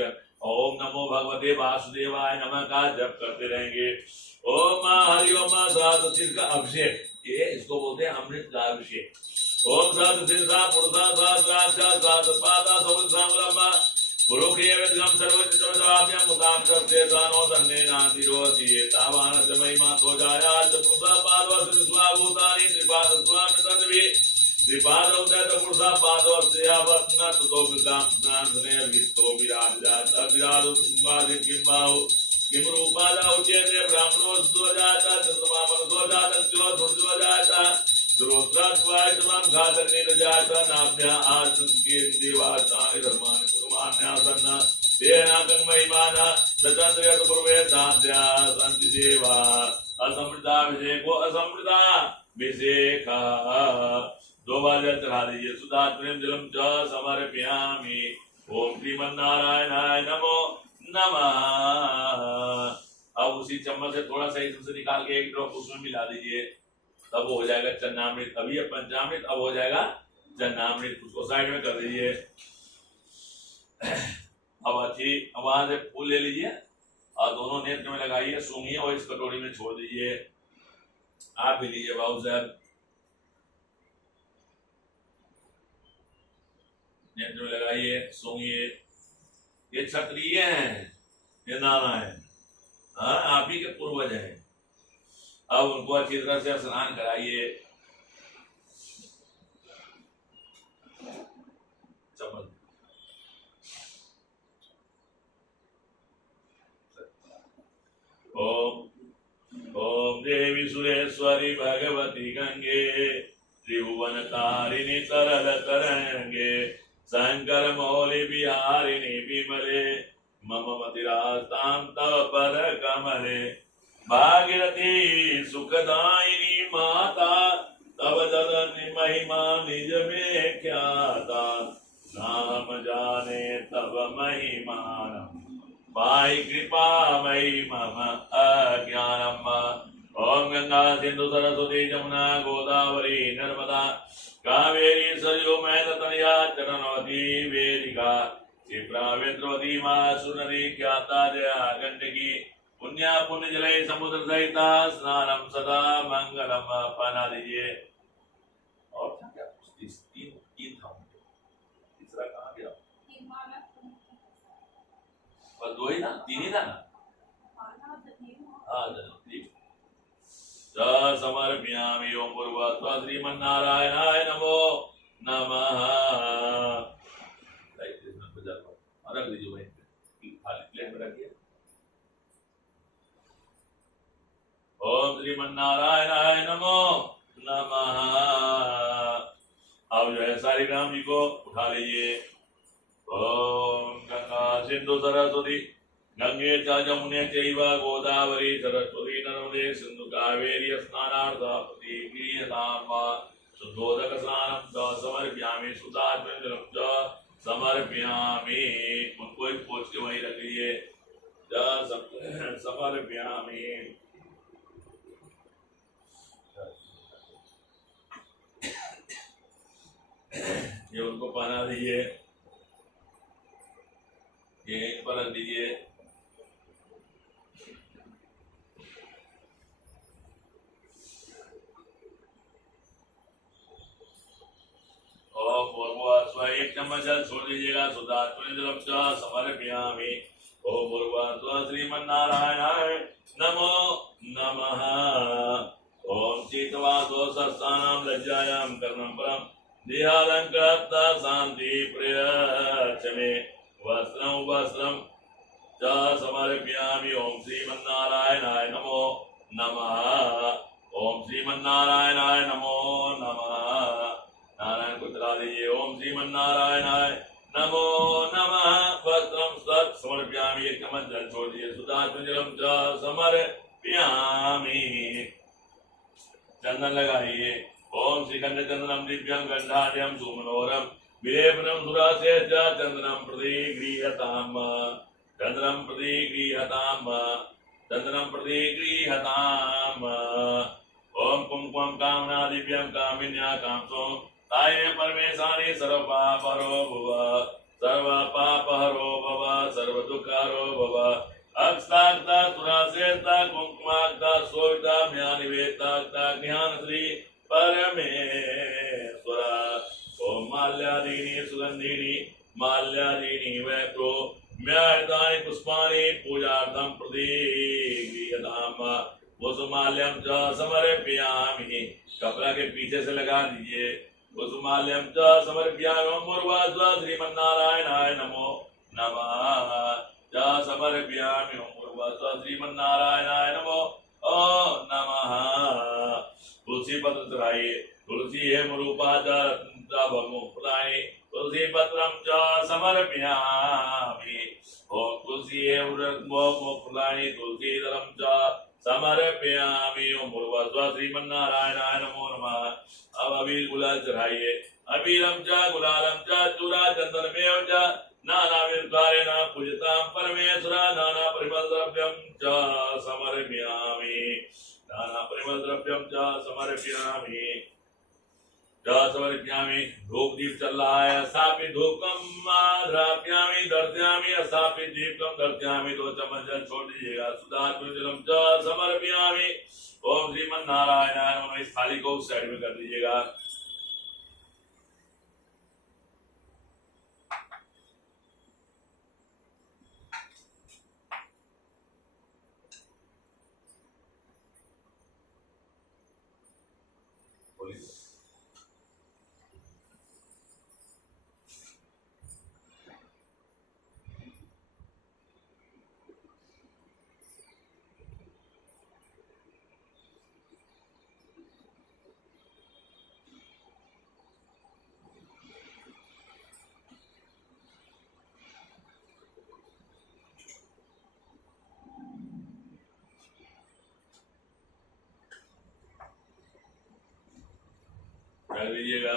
ओम नमो भगवते वासुदेवाय नमः का जप करते रहेंगे। ओम हरि ओम सहस्रशीर्ष का अभिषेक, ये इसको बोलते हैं अमृत का अभिषेक। ओम सहस्रशीर्षा पुरुषा सहस्राक्षा सहस्रपादा सहस्रामलम्बा पुरुषे वेदगम सर्वचित्रमदाभ्यं मुतां करते दानो धन्ये नातिरोति तावानस्य महिमा तो जायाच पुरुषा पादवस्य स्वाभूतानि त्रिपादस्वामितन्वी त्रिपादौ च पुरुषा पादवस्य यावत्न ततो विकाम स्नानधने विस्तो विराजात अविराजो सिंहादि किंबाहु किम रूपादा उच्यते ब्राह्मणो स्वजाता चंद्रमा मनसो जातस्य दुर्जोजाता श्रोत्रात्वाय तमाम घातक निरजाता नाभ्या आसुके देवातानि धर्मानि कुर्मान्यासन्न तेनाकं महिमाना सचन्द्रयत पूर्वे साध्या सन्ति देवा असमृताभिषेको असमृताभिषेका। 2 बार जल चढ़ा दीजिए। सुधात्मने जलम च समर्पयामि। ओम श्रीमन्नारायणाय नमो नमः। अब उसी चम्मच से थोड़ा सा इसमें निकाल के 1 ड्रॉप उसमें मिला दीजिए, तब वो हो जाएगा चन्नामृत। अभी है पंचामृत, अब हो जाएगा चन्नामृत। उसको साइड में कर दीजिए। अब वहां से फूल ले लीजिए और दोनों नेत्र में लगाइए, सूंघिए और इस कटोरी में छोड़ दीजिए। आप भी लीजिए बाबू साहब, नेत्र में लगाइए, सूंघिए। ये क्षत्रिय हैं, ये नारायण, हाँ आप ही के पूर्वज हैं। अब उनको अच्छी तरह से स्नान कराइए। चम्मच ओम देवी सुरेश्वरी भगवती गंगे त्रिभुवन तारिणी तरल तरंगे शंकर मौलि बिहारिणी विमले मम मतिरास्तां तव पर कमले भागीरथी सुखदायिनी माता तव जननी महिमा निज में ख्याता नाम जाने तव महिमानम् पाहि कृपा मयि मम अज्ञानम्। ओम गंगा सिंधु सरस्वती जमुना गोदावरी नर्मदा कावेरी सरयू मैतनया चरणवती वेदिका क्षिप्रा वेद्रवती मासुनदी ख्याता जया गंडकी पुण्या पुण्य जलय समुद्र सहिता स्नानम सदा मंगलम। पाना दीजिए। और क्या तीन था, तीसरा कहाँ गया? बस 2 ही ना, 3 ही था ना। हाँ समर्पयामि। ओम भूर्भुवः श्रीमन्नारायणाय नमो नमः। रख दीजिए वहीं पे, खाली प्लेट में रखिए। ओम श्रीमन्नारायणाय नमो नमः। अब जो है सारी राम जी को उठा लीजिए। ओम गंगा सिंधु सरस्वती गंगे च जमुने चैव गोदावरी सरस्वती नर्मदे सिंधु कावेरी स्नानार्थं प्रतिगृह्यताम्। शुद्धोदक स्नानं च समर्पयामि। सुधात्मजलं च समर्पयामि। उनको एक पोंछ के वहीं रख लीजिए। समर्पयामि। ये उनको पहना दीजिए, ये इन पर रख दीजिए। और 1 चम्मच जल छोड़ दीजिएगा। सुधात्मजलं च समर्पयामि। ओम भूर्भुवः श्रीमन्नारायणाय नमो नमः। ओम शीतवासो सस्तानां लज्जायां कर्णं परं देहालंकृता शांति प्रयच्छमे वस्त्रं वस्त्रं च समर्पयामि। ओम श्रीमन्नारायणाय नमो नमः। ओम श्रीमन्नारायणाय नमो नमः। नारायण को चला दीजिए। ओम श्रीमन्नारायणाय नमो नमः। वस्त्रं सत् समर्पयामि। 1 चम्मच जल छोड़ दीजिए। सुधात्मजलं च समर्पयामि। चंदन लगाइए। ओम श्रीगंध चंदनम दिव्यं गंधाढ्यं सुमनोरम विलेपनम सुरासे च चंदनम प्रतिगृह्यताम्। चंदनम प्रतिगृह्यताम्। चंदनम प्रतिगृह्यताम्। ओम कुंकुमं कामना दिव्यं कामिन्या कामसो ताये परमेशानि सर्वपापहरो भव। सर्वपापहरो भव। सर्वदुःखहरो भव। अक्षताक्ता सुरासेता कुंकुमाक्ता सोविता ज्ञानिवेत्ता ज्ञानश्री परमेश्वर। ओम माल्यादीनि सुगंधीनि माल्यादीनि वैप्रो म्यार्तानि पुष्पाणि पूजार्थं प्रतिगृह्यताम्। वसुमाल्यं च समर्पयामि। कपड़ा के पीछे से लगा दीजिए। वसुमाल्यं च समर्पयामि। ओम भूर्भुवः श्रीमन्नारायणाय नमो नमः। च समर्पयामि। ओम भूर्भुवः श्रीमन्नारायणाय नमो नमः। तुलसी पत्र चढ़ाइए। तुलसी है रूपा मुक्तानि तुलसी पत्रं च समर्पयामि। ओम तुलसी है मुक्तानि तुलसी दलं च समर्पयामि। ओम भूर्भुवः श्रीमन्नारायणाय नमो नमः। अब अबीर गुलाल चढ़ाइए। अबीरम च गुलालम च चूरा चंदनमेव च नानाविधकारेण पूजितां परमेश्वर नाना परिमल द्रव्यं च समर्पयामि। नाना परिमल द्रव्यं च समर्पयामि। समर्पयामि। धूप दीप चल रहा है। स्थापित धूपम द्राप्यामि दर्शयामि। स्थापित दीपकम दर्शयामि। 2 चम्मच जल छोड़ दीजिएगा। सुधात्म जलम च समर्पयामि। ओम श्रीमन्नारायणाय नमः। इस थाली को उस साइड में कर दीजिएगा। कर दीजिएगा।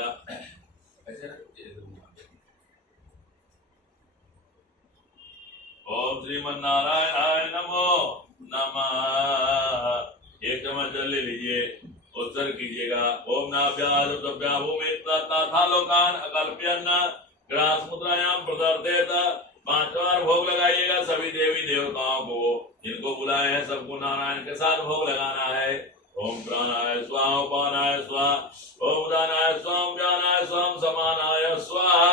ओम श्रीमन्नारायणाय नमो नमः। 1 चम्मच जल ले लीजिए। उत्सर्ग कीजिएगा। ओम नाभ्यां भूमि तथा लोकान अकल्प्यन्न ग्रास मुद्रायां प्रदर्शेत। 5 बार भोग लगाइएगा। सभी देवी देवताओं को जिनको बुलाए हैं सबको नारायण के साथ भोग लगाना है। ओम प्राणाय स्वाहा उपानाय स्वाहा ओम उदानाय स्वाहा ज्ञानाय स्वाहा समानाय स्वाहा।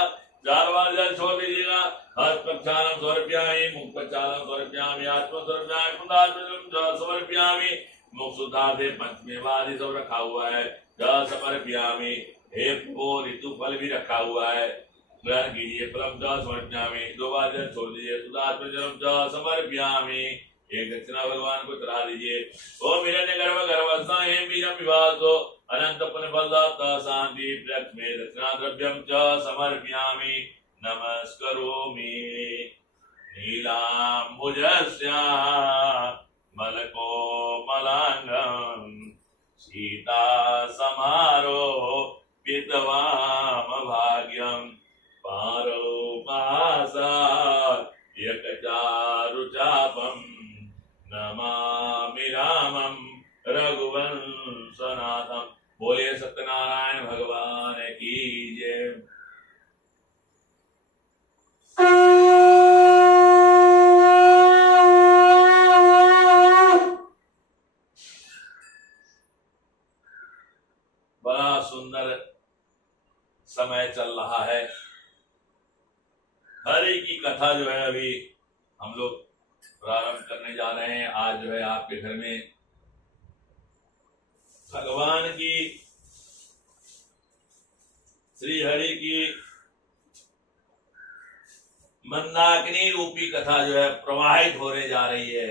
4 बार जल छोड़ दीजिएगा। हस्त प्रक्षालम समर्पयामि। मुख प्रक्षालम समर्पयामि। आत्म समर्पयामि। पुनः समर्पयामि। मुख शुद्धार्थे पंचमेवादि सब रखा हुआ है। जल समर्पयामि। हे वो ऋतु फल भी रखा हुआ है। ग्रहण कीजिए। फलम जल समर्पयामि। 2 बार जल छोड़ दीजिए। शुद्धात्म जलम जल समर्पयामि। एक दक्षिणा भगवान को चढ़ा दीजिए। ओम हिरण्य गर्भ गर्भस्था हेम बीजम विभासो अनंत पुण्यफलदाता शांति लक्ष्मी दक्षिणा द्रव्यम च समर्पयामि। नमस्करोमि। नीलाम्बुजस्या मलको मलांगम सीता समारो विद्वाम भाग्यम पारो मासा यकचारुचापम नमामि रामं रघुवंशनाथम। बोले सत्यनारायण भगवान की जय। बड़ा सुंदर समय चल रहा है। हरि की कथा जो है अभी हम लोग प्रारंभ करने जा रहे हैं। आज जो है आपके घर में भगवान की श्री हरि की मंदाकिनी रूपी कथा जो है प्रवाहित होने जा रही है।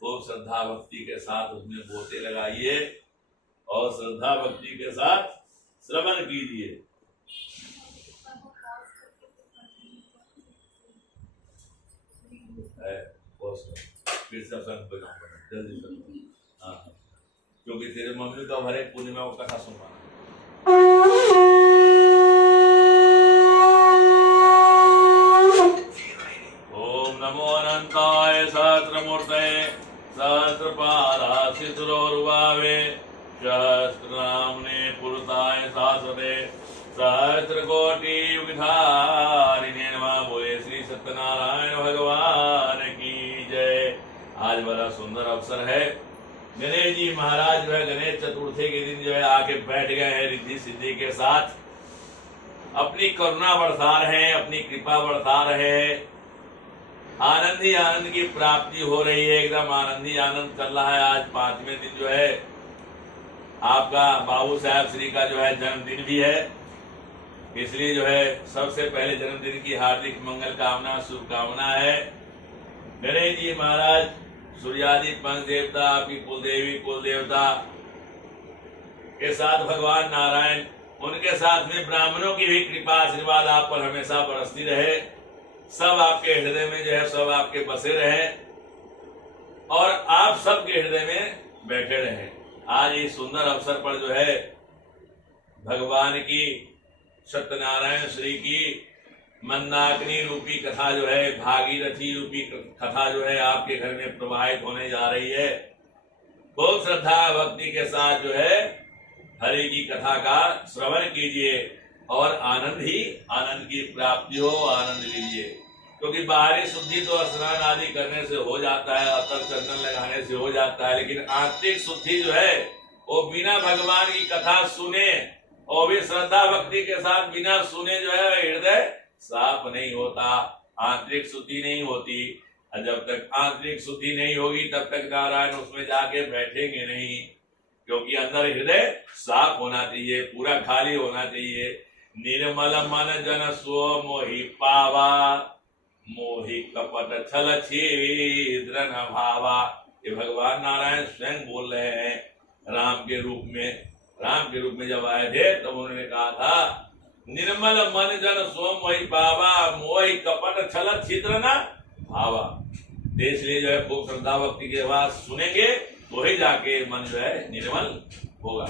खूब श्रद्धा भक्ति के साथ उसमें गोते लगाइए और श्रद्धा भक्ति के साथ श्रवण कीजिए। फिर सत्संग पे जाऊंगा जल्दी से। हाँ क्योंकि तेरे मम्मी का भरे पुण्य में वो कथा सुनवाना। ओम नमो अनंताय सहस्रमूर्तये सहस्रपादाशितुरोरुभावे सहस्रनाम्ने पुरुषाय शाश्वते सहस्रकोटि विधारिणे नमः। बोले श्री सत्यनारायण भगवान की जय। आज बड़ा सुंदर अवसर है। गणेश जी महाराज जो है गणेश चतुर्थी के दिन जो है आके बैठ गए हैं रिद्धि सिद्धि के साथ। अपनी करुणा बरसा रहे हैं, अपनी कृपा बरसा रहे हैं। आनंद ही आनंद की प्राप्ति हो रही है। एकदम आनंद ही आनंद चल रहा है। आज 5वें दिन जो है आपका बाबू साहब श्री का जो है जन्मदिन भी है। इसलिए जो है सबसे पहले जन्मदिन की हार्दिक मंगल कामना शुभकामना है। गणेश जी महाराज सूर्यादि पंच देवता आपकी कुलदेवी कुल देवता के साथ भगवान नारायण उनके साथ में ब्राह्मणों की भी कृपा आशीर्वाद आप पर हमेशा बरसती रहे। सब आपके हृदय में जो है सब आपके बसे रहे। और आप सबके हृदय में बैठे रहे। आज इस सुंदर अवसर पर जो है भगवान की सत्यनारायण श्री की मंदाकिनी रूपी कथा जो है, भागीरथी रूपी कथा जो है आपके घर में प्रवाहित होने जा रही है। खूब श्रद्धा भक्ति के साथ जो है हरि की कथा का श्रवण कीजिए और आनंद की प्राप्ति हो, आनंद लीजिए। क्योंकि बाहरी शुद्धि तो स्नान आदि करने से हो जाता है, अतर चंदन लगाने से हो जाता है, लेकिन आंतरिक शुद्धि जो है वो बिना भगवान की कथा सुने और भी श्रद्धा भक्ति के साथ बिना सुने जो है हृदय साफ नहीं होता, आंतरिक शुद्धि नहीं होती। और जब तक आंतरिक शुद्धि नहीं होगी तब तक नारायण उसमें जाके बैठेंगे नहीं। क्योंकि अंदर हृदय साफ होना चाहिए, पूरा खाली होना चाहिए। निर्मल मन जन स्व मोहि पावा, मोहि कपट छल छिद्र न भावा। ये भगवान नारायण स्वयं बोल रहे हैं राम के रूप में जब आए थे तब तो उन्होंने कहा था निर्मल मन जन स्व मोहि पावा, मोहि कपट छल छिद्र न भावा। इसलिए जो है खूब श्रद्धा भक्ति के बाद सुनेंगे तो ही जाके मन जो है निर्मल होगा।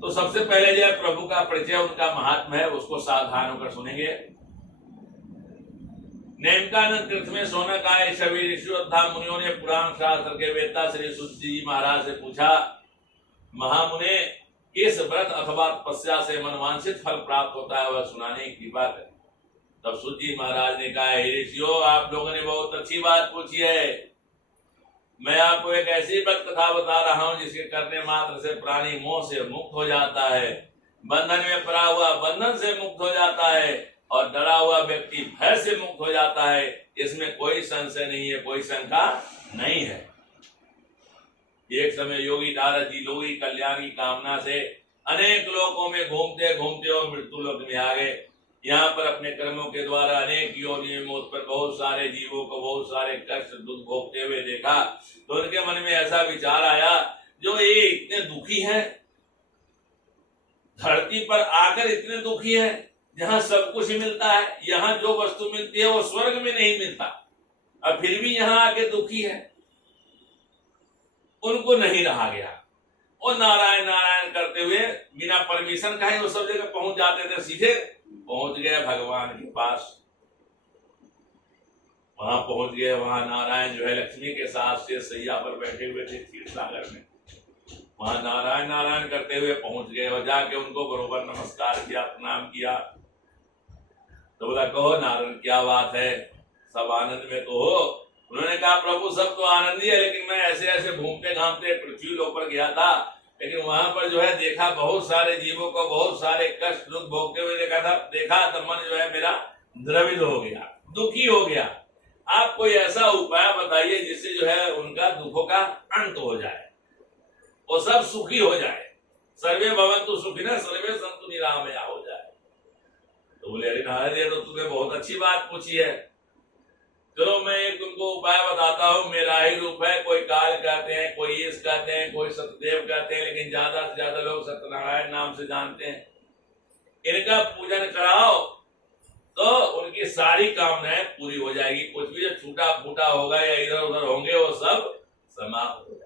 तो सबसे पहले जो है प्रभु का परिचय, उनका महात्मा है, उसको सावधान होकर सुनेंगे। नेमकानंद तीर्थ में सोनक आए सभी ऋषियोद्धा मुनियों ने पुराण शास्त्र के वेत्ता श्री सुत जी महाराज से पूछा, महामुने किस व्रत अथवा तपस्या से मनवांछित फल प्राप्त होता है, वह सुनाने की कृपा करें। तब सुत जी महाराज ने कहा, हे ऋषियों, आप लोगों ने बहुत अच्छी बात पूछी है। मैं आपको एक ऐसी व्रत कथा बता रहा हूं जिसके करने मात्र से प्राणी मोह से मुक्त हो जाता है, बंधन में पड़ा हुआ बंधन से मुक्त हो जाता है और डरा हुआ व्यक्ति भय से मुक्त हो जाता है। इसमें कोई संशय नहीं है, कोई शंका नहीं है। एक समय योगी नारद जी लोकी कल्याण की कामना से अनेक लोकों में घूमते घूमते और मृत्यु लोक में आ गए। यहाँ पर अपने कर्मों के द्वारा अनेक योनियों में मुझ पर बहुत सारे जीवों को बहुत सारे कष्ट दुख भोगते हुए देखा, तो उनके मन में ऐसा विचार आया, जो ये इतने दुखी हैं, धरती पर आकर इतने दुखी हैं, जहाँ सब कुछ मिलता है, यहाँ जो वस्तु मिलती है वो स्वर्ग में नहीं मिलता, और फिर भी यहाँ आके दुखी है। उनको नहीं रहा गया, और नारायण नारायण करते हुए बिना परमिशन का ही वो सब जगह पहुंच जाते थे, सीधे पहुंच गए भगवान के पास। वहां पहुंच गए, वहां नारायण जो है लक्ष्मी के साथ से सैया पर बैठे हुए थे क्षीर सागर में। वहां नारायण नारायण करते हुए पहुंच गए और जाके उनको बरोबर नमस्कार किया, प्रणाम किया। तो बोला, कहो नारायण क्या बात है, सब आनंद में तो हो। उन्होंने कहा, प्रभु सब तो आनंद ही है, लेकिन मैं ऐसे ऐसे घूमते घामते पृथ्वी लोक पर गया था, लेकिन वहां पर जो है देखा बहुत सारे जीवों को बहुत सारे कष्ट दुख भोगते हुए देखा तो मन जो है मेरा द्रवित हो गया, दुखी हो गया। आप कोई ऐसा उपाय बताइए जिससे जो है उनका दुखों का अंत हो जाए और सब सुखी हो जाए। सर्वे भवन्तु सुखिनः सर्वे सन्तु निरामया हो जाए। तो बोले, अरे नारद, ये तो तुमने बहुत अच्छी बात पूछी है, चलो मैं एक तुमको उपाय बताता हूँ। मेरा ही रूप है, कोई काल कहते हैं, कोई ईश कहते हैं, कोई सत्यदेव कहते हैं, लेकिन ज्यादा से ज्यादा लोग सत्यनारायण नाम से जानते हैं। इनका पूजन कराओ तो उनकी सारी कामनाएं पूरी हो जाएगी। कुछ भी जो छूटा फूटा होगा या इधर उधर होंगे वो सब समाप्त हो जाएगा।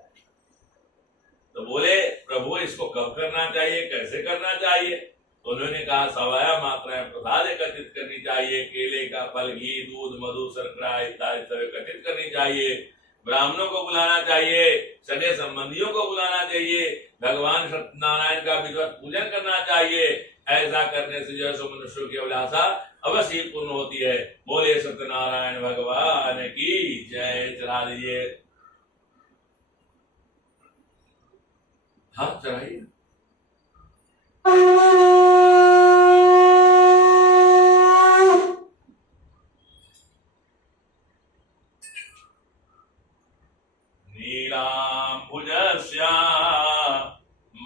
तो बोले, प्रभु इसको कब करना चाहिए, कैसे करना चाहिए? तो उन्होंने कहा, सवाया मात्राएं प्रसाद एकत्रित करनी चाहिए, केले का फल, घी, दूध, मधु, शर्करा इत्यादि सब एकत्रित करनी चाहिए, ब्राह्मणों को बुलाना चाहिए, सगे संबंधियों को बुलाना चाहिए, भगवान सत्यनारायण का विधिवत पूजन करना चाहिए। ऐसा करने से जो है मनुष्यों की अभिलाषा अवश्य ही पूर्ण होती है। बोले सत्यनारायण भगवान की जय। चला दीजिए, हाँ चढ़ाइए। नीलाम्बुजस्या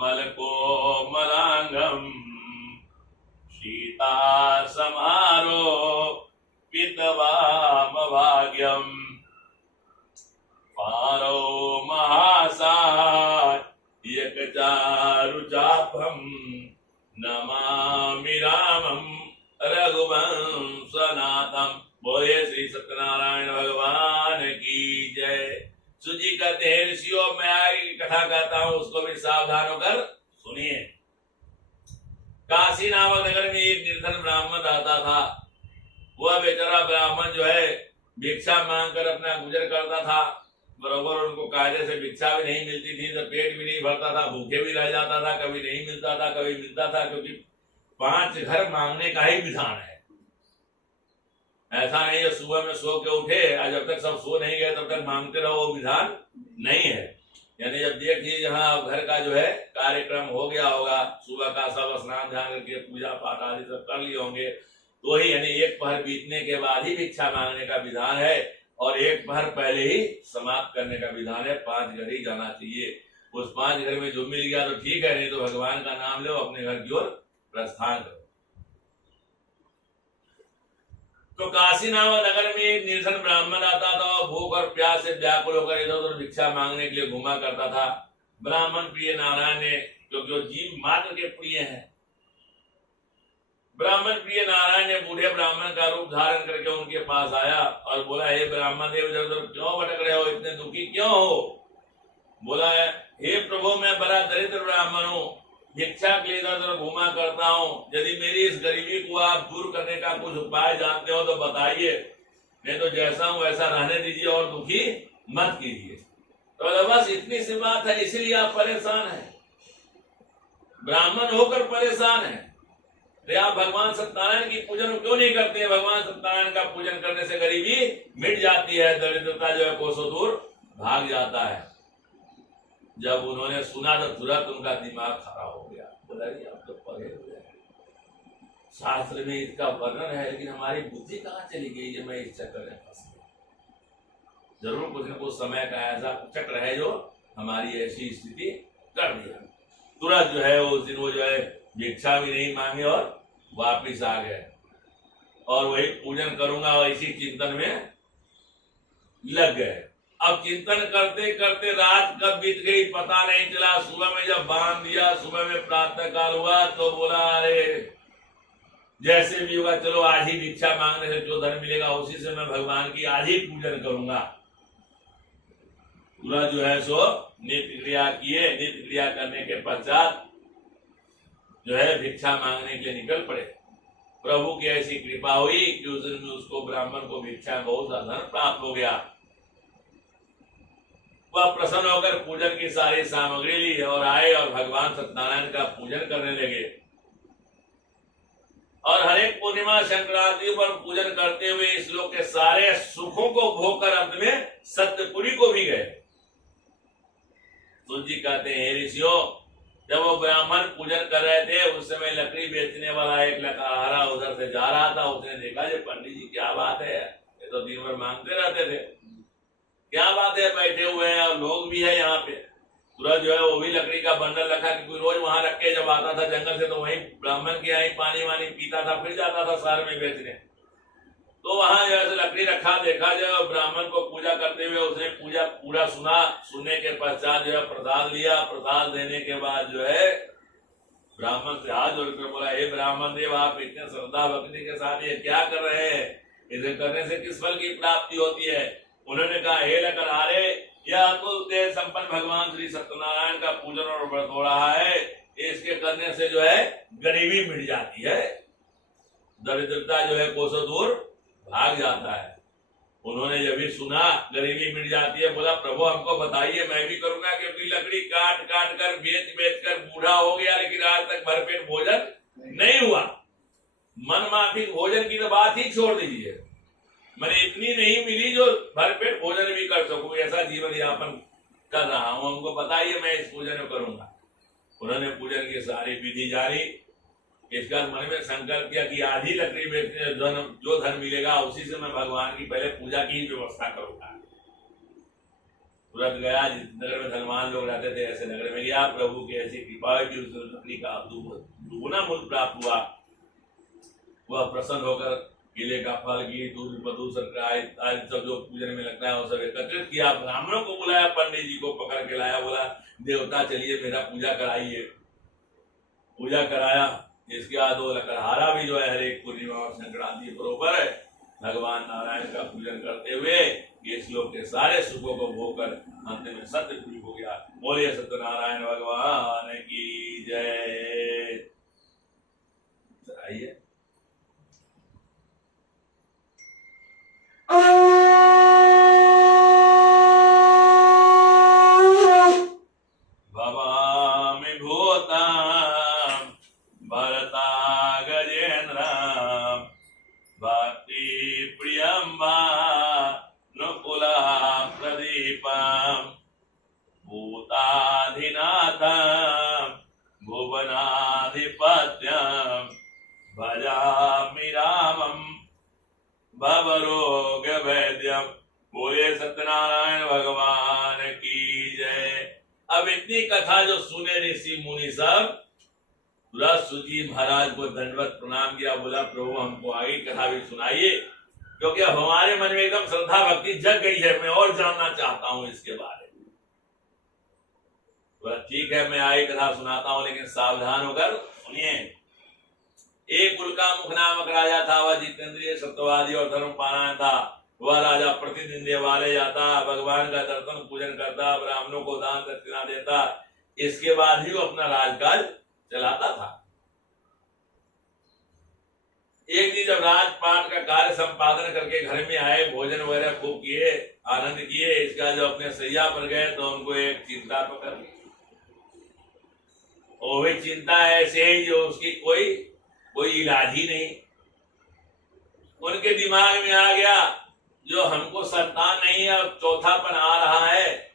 मलकोमलांगम् सीता समारो पितवामभाग्यम् पारो महासाय यकचारुचापम् नमामि रामम् रघुवंशनाथम्। बोले श्री सत्यनारायण भगवान की जय। सुजी कहते हैं ऋषियों, मैं आगे कथा कहता हूं, उसको भी सावधान होकर सुनिए। काशी नामक नगर में एक निर्धन ब्राह्मण रहता था। वह बेचारा ब्राह्मण जो है भिक्षा मांगकर अपना गुजर करता था। बरोबर उनको कायदे से भिक्षा भी नहीं मिलती थी, तो पेट भी नहीं भरता था, भूखे भी रह जाता था। कभी नहीं मिलता था, कभी मिलता था, क्योंकि 5 घर मांगने का ही विधान है। ऐसा नहीं है सुबह में सो के उठे और जब तक सब सो नहीं गए तब तक मांगते रहो, वो विधान नहीं है। यानी जब देखिए यहाँ घर का जो है कार्यक्रम हो गया होगा, सुबह का सब स्नान ध्यान करके पूजा पाठ आदि सब कर लिए होंगे, तो ही यानी एक पहर बीतने के बाद ही भिक्षा मांगने का विधान है, और एक पहर पहले ही समाप्त करने का विधान है। 5 घर ही जाना चाहिए। उस 5 घर में जो मिल गया तो ठीक है, नहीं तो भगवान का नाम लो, अपने घर की ओर प्रस्थान करो। तो काशी नामक नगर में एक निर्धन ब्राह्मण आता था और भूख और प्यास से व्याकुल होकर इधर उधर भिक्षा मांगने के लिए घुमा करता था। ब्राह्मण प्रिय नारायण ने, क्योंकि वो जीव मात्र के प्रिय हैं, ब्राह्मण प्रिय नारायण ने बूढ़े ब्राह्मण का रूप धारण करके उनके पास आया और बोला, हे ब्राह्मण देव, इधर उधर क्यों भटक रहे हो, इतने दुखी क्यों हो? बोला, हे प्रभु, मैं बड़ा दरिद्र ब्राह्मण हूँ, भिक्षा के लिए इधर उधर घूमा करता हूँ। यदि मेरी इस गरीबी को आप दूर करने का कुछ उपाय जानते हो तो बताइए, नहीं तो जैसा हूँ वैसा रहने दीजिए और दुखी मत कीजिए। तो बस इतनी सी बात है, इसलिए आप परेशान हैं, ब्राह्मण होकर परेशान है। तो आप भगवान सत्यनारायण की पूजन क्यों नहीं करते हैं? भगवान सत्यनारायण का पूजन करने से गरीबी मिट जाती है, दरिद्रता जो है कोसों दूर भाग जाता है। जब उन्होंने सुना तो तुरंत उनका दिमाग खराब हो गया। बोला, आप तो पढ़े हुए हैं, शास्त्र में इसका वर्णन है, लेकिन हमारी बुद्धि कहाँ चली गई है? मैं इस चक्कर में फंस गया। जरूर कुछ न कुछ समय का ऐसा चक्र है जो हमारी ऐसी स्थिति कर दिया। तुरंत जो है उस दिन वो जो है भिक्षा भी नहीं मांगे और वापिस आ गए, और वही पूजन करूंगा और इसी चिंतन में लग गए। अब चिंतन करते करते रात कब बीत गई पता नहीं चला। सुबह में जब बांध दिया, सुबह में प्रातः काल हुआ तो बोला, अरे जैसे भी होगा, चलो आज ही भिक्षा मांगने से जो धन मिलेगा उसी से मैं भगवान की आज ही पूजन करूंगा। पूरा जो है सो नित्य क्रिया किए। नित्य क्रिया करने के पश्चात जो है भिक्षा मांगने के लिए निकल पड़े। प्रभु की ऐसी कृपा हुई कि उस दिन में उसको ब्राह्मण को भिक्षा बहुत सा धन प्राप्त हो गया। वह प्रसन्न होकर पूजन की सारी सामग्री ली और आए और भगवान सत्यनारायण का पूजन करने लगे। और हरेक पूर्णिमा संक्रांति पर पूजन करते हुए इस लोक के सारे सुखों को भोग कर अंत में सत्यपुरी को भी गए। तुलसी जी कहते हैं, हे ऋषियों, जब वो ब्राह्मण पूजन कर रहे थे उस समय लकड़ी बेचने वाला एक लकड़हारा उधर से जा रहा था। उसने देखा, ये पंडित जी क्या बात है, ये तो दिन भर मांगते रहते थे, क्या बात है, बैठे हुए हैं और लोग भी है यहाँ पे। तुरंत जो है वो भी लकड़ी का बंडल रखा, क्योंकि रोज वहां रख के जब आता था जंगल से तो वहीं ब्राह्मण के यहाँ पानी वानी पीता था, फिर जाता था शहर में बेचने। तो वहां जो है लकड़ी रखा, देखा जो ब्राह्मण को पूजा करते हुए उसने पूजा पूरा सुना। सुनने के पश्चात जो है प्रसाद लिया। प्रसाद देने के बाद जो है ब्राह्मण से हाथ जोड़कर बोला, हे ब्राह्मण देव, आप इतने श्रद्धा भक्ति के साथ ये क्या कर रहे हैं? इसे करने से किस फल की प्राप्ति होती है? उन्होंने कहा, हे लकड़हारे, यह अतुल तेज संपन्न भगवान श्री सत्यनारायण का पूजन और व्रत हो रहा है। इसके करने से जो है गरीबी मिट जाती है, दरिद्रता जो है कोसों दूर भाग जाता है। उन्होंने जब भी सुना गरीबी मिट जाती है, बोला, प्रभु हमको बताइए, मैं भी करूंगा, क्योंकि लकड़ी काट काट कर बेच बेच कर बूढ़ा हो गया, लेकिन आज तक भरपेट भोजन नहीं हुआ। मन माफिक भोजन की तो बात ही छोड़ दीजिए, मैंने इतनी नहीं मिली जो भरपेट भोजन भी कर सकूं, ऐसा जीवन यापन कर रहा हूं, हमको बताइए, मैं इस पूजन को करूंगा। उन्होंने पूजन की सारी विधि जारी। इसका मन में संकल्प किया कि आज ही लकड़ी बेचने जो धन मिलेगा उसी से मैं भगवान की पहले पूजा की ही व्यवस्था करूंगा। तुरंत गया, जिस नगर में धनवान लोग रहते थे ऐसे नगर में गया। प्रभु की ऐसी कृपा है कि उस लकड़ी का दुगुना मूल्य प्राप्त हुआ। वह प्रसन्न होकर केले का फल, घी, दूध, मधु, शर्करा आदि सब जो पूजन में लगता है वो सब एकत्रित किया। ब्राह्मणों को बुलाया, पंडित जी को पकड़ के लाया, बोला, देवता चलिए मेरा पूजा कराइए। पूजा कराया। इसके बाद वो लकड़हारा भी जो है हर एक पूर्णिमा और संक्रांति बरोबर है भगवान नारायण का पूजन करते हुए ये श्लोक के सारे सुखों को भोगकर अंत में सत्य पूरी हो गया। बोलिए सत्यनारायण भगवान की जय। आइए भवामि भूतां भरता गजेन्द्र भक्ति प्रियं नुकुला प्रदीपं भूताधिनाथं भुवनाधिपत्यं भजामि रामं भवरोग वैद्यम। बोले सत्यनारायण भगवान की जय। अब इतनी कथा जो सुने ऋषि मुनि सब, तुरंत जी महाराज को दंडवत प्रणाम किया, बोला प्रभु हमको आगे कथा भी सुनाइए, क्योंकि अब हमारे मन में एकदम श्रद्धा भक्ति जग गई है, मैं और जानना चाहता हूं इसके बारे में। बोला ठीक है मैं आगे कथा सुनाता हूं, लेकिन सावधान होकर सुनिए। एक उल्कामुख नामक राजा था, वह जितेंद्रिय सत्यवादी और धर्म पारायण था। वह राजा प्रतिदिन देवालय जाता, भगवान का दर्शन पूजन करता, ब्राह्मणों को दान दक्षिणा देता, इसके बाद ही वो अपना राजकाज चलाता था। एक दिन जब राजपाट का कार्य संपादन करके घर में आए, भोजन वगैरह खूब किए, आनंद किए, इसका जब अपने सैया पर गए तो उनको एक चिंता पकड़ ली। वो भी चिंता ऐसे ही जो उसकी कोई इलाज ही नहीं। उनके दिमाग में आ गया जो हमको संतान नहीं है, अब चौथापन आ रहा है,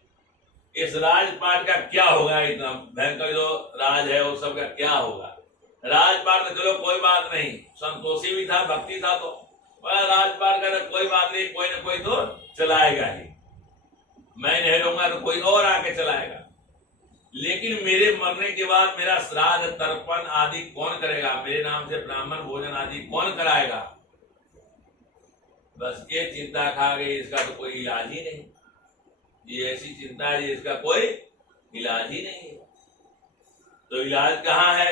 इस राजपाट का क्या होगा, इतना भयंकर जो राज है वो सब का क्या होगा। राजपाट तो चलो कोई बात नहीं, संतोषी भी था, भक्ति था, तो राजपाट का कोई बात नहीं, कोई ना कोई तो चलाएगा ही, मैं नहीं रहूंगा तो कोई और आके चलाएगा, लेकिन मेरे मरने के बाद मेरा श्राद्ध तर्पण आदि कौन करेगा, मेरे नाम से ब्राह्मण भोजन आदि कौन कराएगा। बस ये चिंता खा गई, इसका तो कोई इलाज ही नहीं। ये ऐसी चिंता है इसका कोई इलाज ही नहीं है। तो इलाज कहाँ है?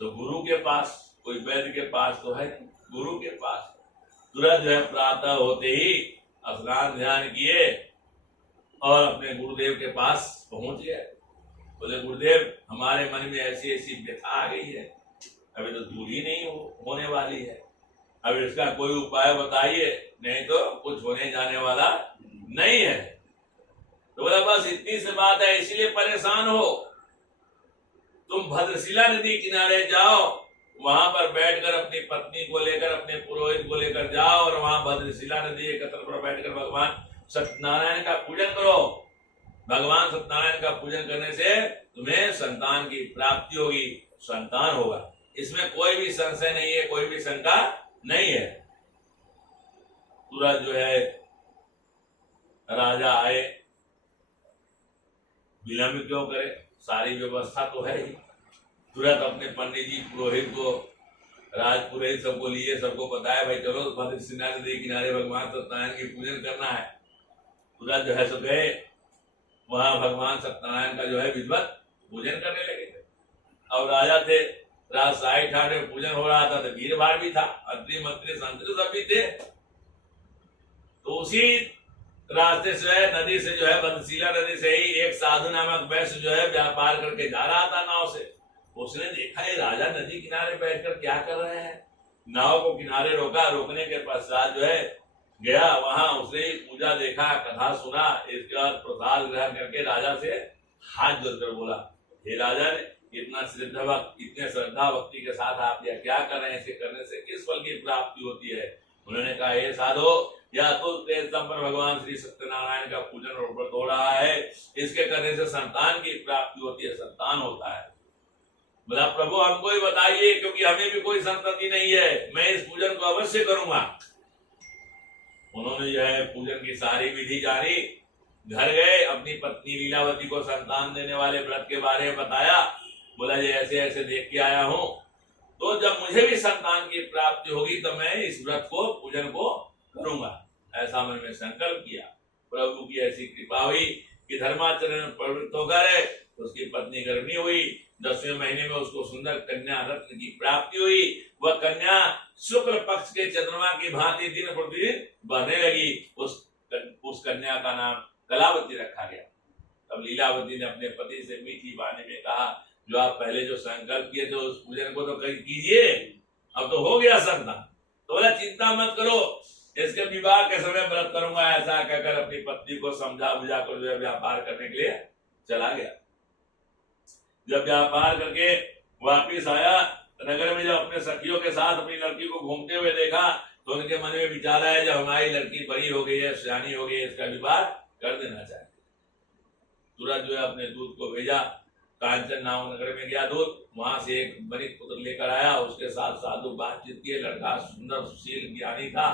तो गुरु के पास, कोई वैद्य के पास तो है, गुरु के पास। तुरंत जो है प्रातः होते ही स्नान ध्यान किए और अपने गुरुदेव के पास पहुंच गए। बोले गुरुदेव हमारे मन में ऐसी ऐसी व्यथा आ गई है, अभी तो दूर ही नहीं होने वाली है, अब इसका कोई उपाय बताइए, नहीं तो कुछ होने जाने वाला नहीं है। तो बोला बस इतनी सी बात है, इसीलिए परेशान हो, तुम भद्रशिला नदी किनारे जाओ, वहां पर बैठकर अपनी पत्नी को लेकर, अपने पुरोहित को लेकर जाओ और वहां भद्रशिला नदी के तट पर बैठकर भगवान सत्यनारायण का पूजन करो। भगवान सत्यनारायण का पूजन करने से तुम्हें संतान की प्राप्ति होगी, संतान होगा, इसमें कोई भी संशय नहीं है, कोई भी शंका नहीं है। तुरंत जो है राजा आए, विलंब क्यों करे, सारी व्यवस्था तो है ही। तुरंत अपने पंडित जी पुरोहित को, राजपुरोहित सबको लिए, सबको बताया भाई चलो भद्रशिला नदी किनारे भगवान सत्यनारायण की पूजन करना है। तुरंत जो है सब गए, वहां भगवान सत्यनारायण का जो है विधिवत पूजन करने लगे। और राजा थे, रात 6:30 में पूजन हो रहा था, तो भीड़ भाड़ भी था, मंत्री मंत्री संतरी सब भी थे। तो उसी रास्ते से नदी से जो है भद्रशिला नदी से ही एक साधु नामक वैश्य जो है व्यापार करके जा रहा था नाव से। उसने देखा ये राजा नदी किनारे बैठकर क्या कर रहे हैं, नाव को किनारे रोका, रोकने के पश्चात जो है गया वहां, उसने पूजा देखा, कथा सुना, इसके बाद प्रसाद ग्रहण करके राजा से हाथ जोड़कर बोला हे राजा ने इतने श्रद्धा भक्ति के साथ आप यह क्या कर रहे हैं, इसे करने से किस फल की प्राप्ति होती है। उन्होंने कहा हे साधो, या तो तेज संपन्न भगवान श्री सत्यनारायण का पूजन हो रहा है, इसके करने से संतान की प्राप्ति होती है, संतान होता है। बोला प्रभु हमको ही बताइए, क्योंकि हमें भी कोई संतति नहीं है, मैं इस पूजन को अवश्य करूंगा। उन्होंने जो है पूजन की सारी विधि जानी, घर गए, अपनी पत्नी लीलावती को संतान देने वाले व्रत के बारे में बताया। बोला ये ऐसे ऐसे देख के आया हूँ, तो जब मुझे भी संतान की प्राप्ति होगी तो मैं इस व्रत को, पूजन को करूंगा, ऐसा मन में संकल्प किया। प्रभु की ऐसी कृपा हुई कि धर्माचरण प्रवृत्त होकर उसकी पत्नी गर्भिणी हुई, 10वें महीने में उसको सुंदर कन्या रत्न की प्राप्ति हुई। वह कन्या शुक्ल पक्ष के चंद्रमा की भांति दिन प्रतिदिन बढ़ने लगी। उस कन्या का नाम कलावती रखा गया। तब लीलावती ने अपने पति से मीठी वाणी में कहा, जो आप पहले जो संकल्प किए थे उस पूजन को तो कीजिए, अब तो हो गया संतान। तो बोला चिंता मत करो, इसके विवाह के समय व्रत करूंगा। ऐसा कहकर अपनी पत्नी को समझा बुझा कर जो व्यापार करने के लिए चला गया। जब व्यापार करके वापिस आया नगर में, जब अपने सखियों के साथ अपनी लड़की को घूमते हुए देखा तो उनके मन में विचार आया, जब हमारी लड़की बड़ी हो गई है, सियानी हो गई है, इसका विवाह कर देना चाहिए। तुरंत जो है अपने दूत को भेजा, कांचन नाम नगर में गया दूत, वहां से एक बनिक पुत्र लेकर आया, उसके साथ साधु बातचीत किए। लड़का सुंदर सुशील ज्ञानी था,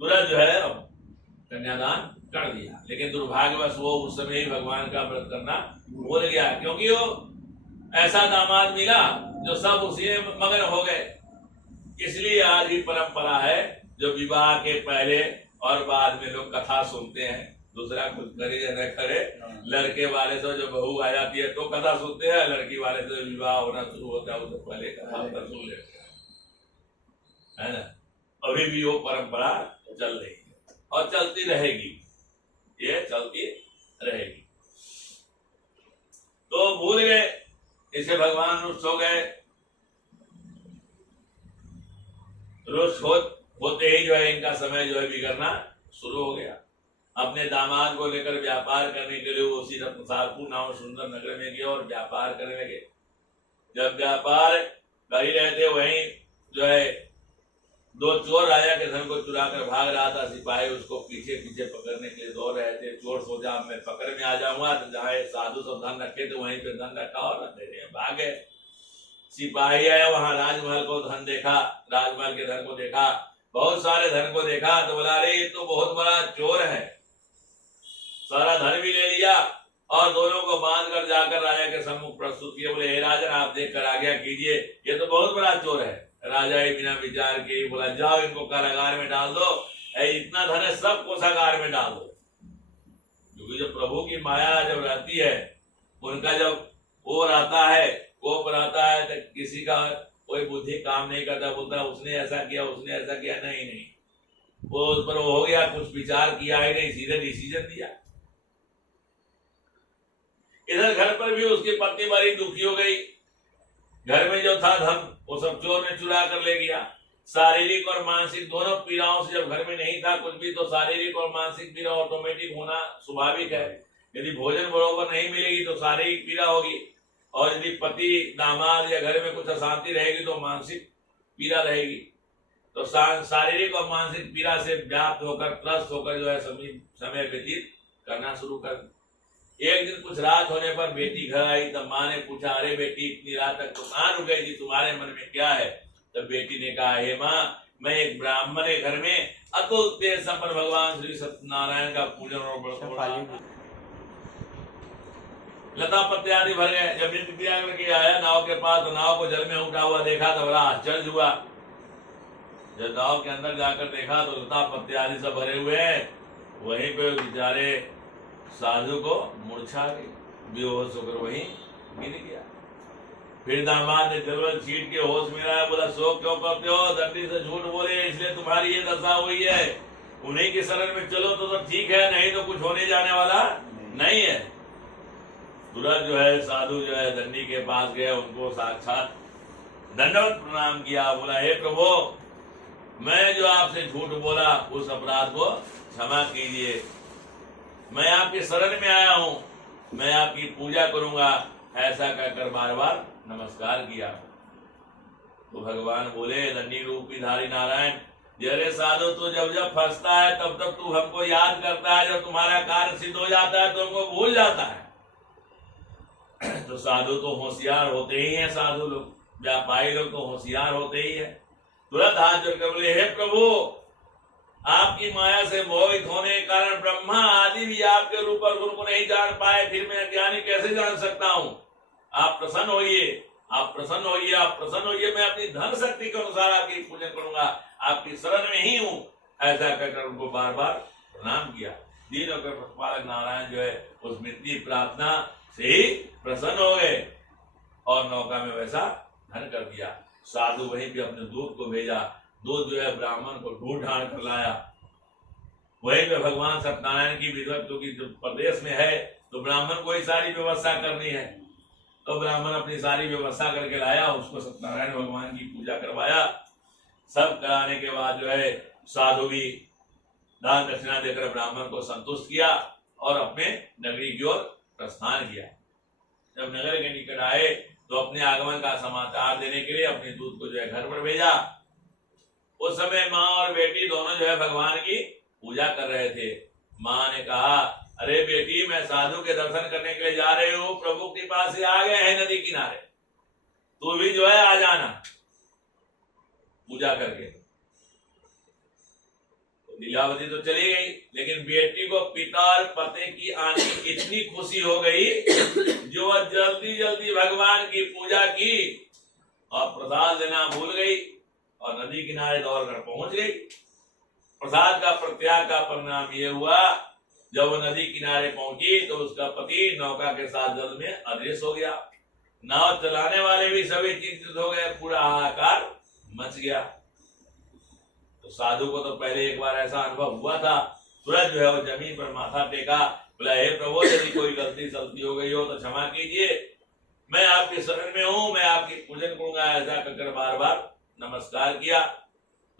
तुरंत जो है कन्यादान कर दिया। लेकिन दुर्भाग्यवश वो उस समय ही भगवान का व्रत करना भूल गया, क्योंकि वो ऐसा दामाद मिला जो सब उसी में मगन हो गए। इसलिए आज भी परंपरा है, जो विवाह के पहले और बाद में लोग कथा सुनते हैं, दूसरा कुछ करे या न करे, लड़के वाले से जो बहू आ जाती है तो कथा सुनते हैं, लड़की वाले से विवाह होना शुरू होता है उससे पहले कथा सुन लेते हैं, है ना। अभी भी वो परंपरा चल रही है और चलती रहेगी, ये चलती रहेगी। तो भूल गए, इसे भगवान रुष्ट हो गए। रुष्ट होते ही जो है इनका समय जो है बिगड़ना शुरू हो गया। अपने दामाद को लेकर व्यापार करने के लिए उसी रत्नसारपुर नाम सुंदर नगर में गए और व्यापार करने लगे। जब व्यापार कर ही रहे थे, वहीं जो है दो चोर राजा के धन को चुरा कर भाग रहा था। सिपाही उसको पीछे पीछे पकड़ने के लिए दौड़ रहे थे। चोर सोचा मैं पकड़ में आ जाऊंगा, तो जहाँ साधु सब धन रखे थे वहीं पे धन रखा और भागे। सिपाही आया, वहां राजमहल को धन देखा, राजमहल के धन को देखा, बहुत सारे धन को देखा, तो बोला अरे ये तो बहुत बड़ा चोर है, सारा धन भी ले लिया। और दोनों को बांध कर जाकर राजा के सम्मुख प्रस्तुत किए। बोले हे राजन, आप देख कर आज्ञा कीजिए, ये तो बहुत बड़ा चोर है। राजा ही बिना विचार के बोला जाओ इनको कारागार में डाल दो, इतना धन है सब कोषागार में डाल दो। क्योंकि जब प्रभु की माया जब रहती है, उनका जब वो रहता है, कोप रहता है, तो किसी का कोई बुद्धि काम नहीं करता, बोलता उसने ऐसा किया उसने ऐसा किया, नहीं, वो उस पर हो गया, कुछ विचार किया ही नहीं, सीधे डिसीजन दिया। इधर घर पर भी उसकी पत्नी बड़ी दुखी हो गई। घर में जो था धन वो सब चोर ने चुरा कर ले गया। शारीरिक और मानसिक दोनों पीड़ाओं से, जब घर में नहीं था कुछ भी, तो शारीरिक और मानसिक पीड़ा ऑटोमेटिक होना स्वाभाविक है। यदि भोजन बरोबर नहीं मिलेगी तो शारीरिक पीड़ा होगी, और यदि पति दामाद या घर में कुछ अशांति रहेगी तो मानसिक पीड़ा रहेगी। तो शारीरिक और मानसिक पीड़ा से व्याप्त होकर त्रस्त होकर जो है समय व्यतीत करना शुरू कर। एक दिन कुछ रात होने पर बेटी घर आई, तब माँ ने पूछा अरे बेटी इतनी रात तक तो कहाँ रुक गई थी, तुम्हारे मन में क्या है? तब बेटी ने कहा हे माँ, मैं एक ब्राह्मण के घर में अतुल तेज संपन्न भगवान श्री सत्यनारायण का पूजन और व्रत, लता पत्ते आदि भर गए। जब नृत्य क्रिया करके आया नाव के पास, तो नाव को जल में उठा हुआ देखा तो बड़ा आश्चर्य हुआ। जब नाव के अंदर जाकर देखा तो लता पत्ते आदि सब भरे हुए हैं। वहीं पे बेचारे साधु को मूर्छा गई, बेहोश होकर वहीं गिर गया। फिर दामाद ने जलवल छीट के होश में आया, बोला सो क्यों करते हो, दंडी से झूठ बोले इसलिए तुम्हारी ये दशा हुई है। उन्हीं की शरण में चलो तो ठीक है, नहीं तो कुछ होने जाने वाला नहीं है। तुरंत जो है साधु जो है दंडी के पास गए, उनको साक्षात दंडवत प्रणाम किया। बोला हे प्रभु, मैं जो आपसे झूठ बोला उस अपराध को क्षमा कीजिए। मैं आपकी शरण में आया हूँ, मैं आपकी पूजा करूंगा। ऐसा कहकर बार बार नमस्कार किया। तो भगवान बोले दंडी रूपी धारी नारायण, अरे साधु तू जब जब फंसता है तब तब तू हमको याद करता है, जब तुम्हारा कार्य सिद्ध हो जाता है तो हमको भूल जाता है। तो साधु तो होशियार होते ही हैं, साधु लोग व्यापारी लोग तो होशियार होते ही है। तुरंत हाथ जोड़कर बोले हे प्रभु, आपकी माया से मोहित होने के कारण ब्रह्मा आदि भी आपके रूप और गुण को नहीं जान पाए, फिर मैं अज्ञानी कैसे जान सकता हूँ? आप प्रसन्न होइए, आप प्रसन्न होइए, आप प्रसन्न होइए। मैं अपनी धन शक्ति के अनुसार आपकी पूजन करूंगा, आपकी शरण में ही हूँ। ऐसा कहकर उनको बार बार प्रणाम किया। दीनों के प्रतिपालक नारायण जो है उस मिट्टी प्रार्थना से ही प्रसन्न हो गए और नौका में वैसा धन कर दिया। साधु वहीं पे अपने दूध को भेजा, दूध जो है ब्राह्मण को ढूंढ ढांड कर लाया। वहीं पे भगवान सत्यनारायण की विधवत, क्योंकि जो प्रदेश में है तो ब्राह्मण को ही सारी व्यवस्था करनी है, तो ब्राह्मण अपनी सारी व्यवस्था करके लाया, उसको सत्यनारायण भगवान की पूजा करवाया। सब कराने के बाद जो है साधु भी दान दक्षिणा देकर ब्राह्मण को संतुष्ट किया और अपने नगरी की ओर प्रस्थान किया। जब नगर के निकट आए तो अपने आगमन का समाचार देने के लिए अपने दूत को जो है घर पर भेजा। उस समय माँ और बेटी दोनों जो है भगवान की पूजा कर रहे थे। माँ ने कहा, अरे बेटी, मैं साधु के दर्शन करने के लिए जा रही हूँ, प्रभु के पास से आ गए हैं नदी किनारे, तू भी जो है आ जाना पूजा करके। तो लीलावती तो चली गई, लेकिन बेटी को पिता और पति की आने की इतनी खुशी हो गई जो वह जल्दी जल्दी भगवान की पूजा की और प्रसाद देना भूल गई और नदी किनारे दौड़कर पहुंच गई। प्रसाद का प्रत्याग का परिणाम ये हुआ, जब वो नदी किनारे पहुंची तो उसका पति नौका के साथ जल में अदृश्य हो गया। नाव चलाने वाले भी सभी चिंतित हो गए, पूरा हाहाकार मच गया। तो साधु को तो पहले एक बार ऐसा अनुभव हुआ था, तुरंत जो है वो जमीन पर माथा टेका, बोला, हे प्रभु, यदि कोई गलती सलती हो गई हो तो क्षमा कीजिए, मैं आपके शरण में हूँ, मैं आपकी पूजन करूंगा। ऐसा कहकर बार बार नमस्कार किया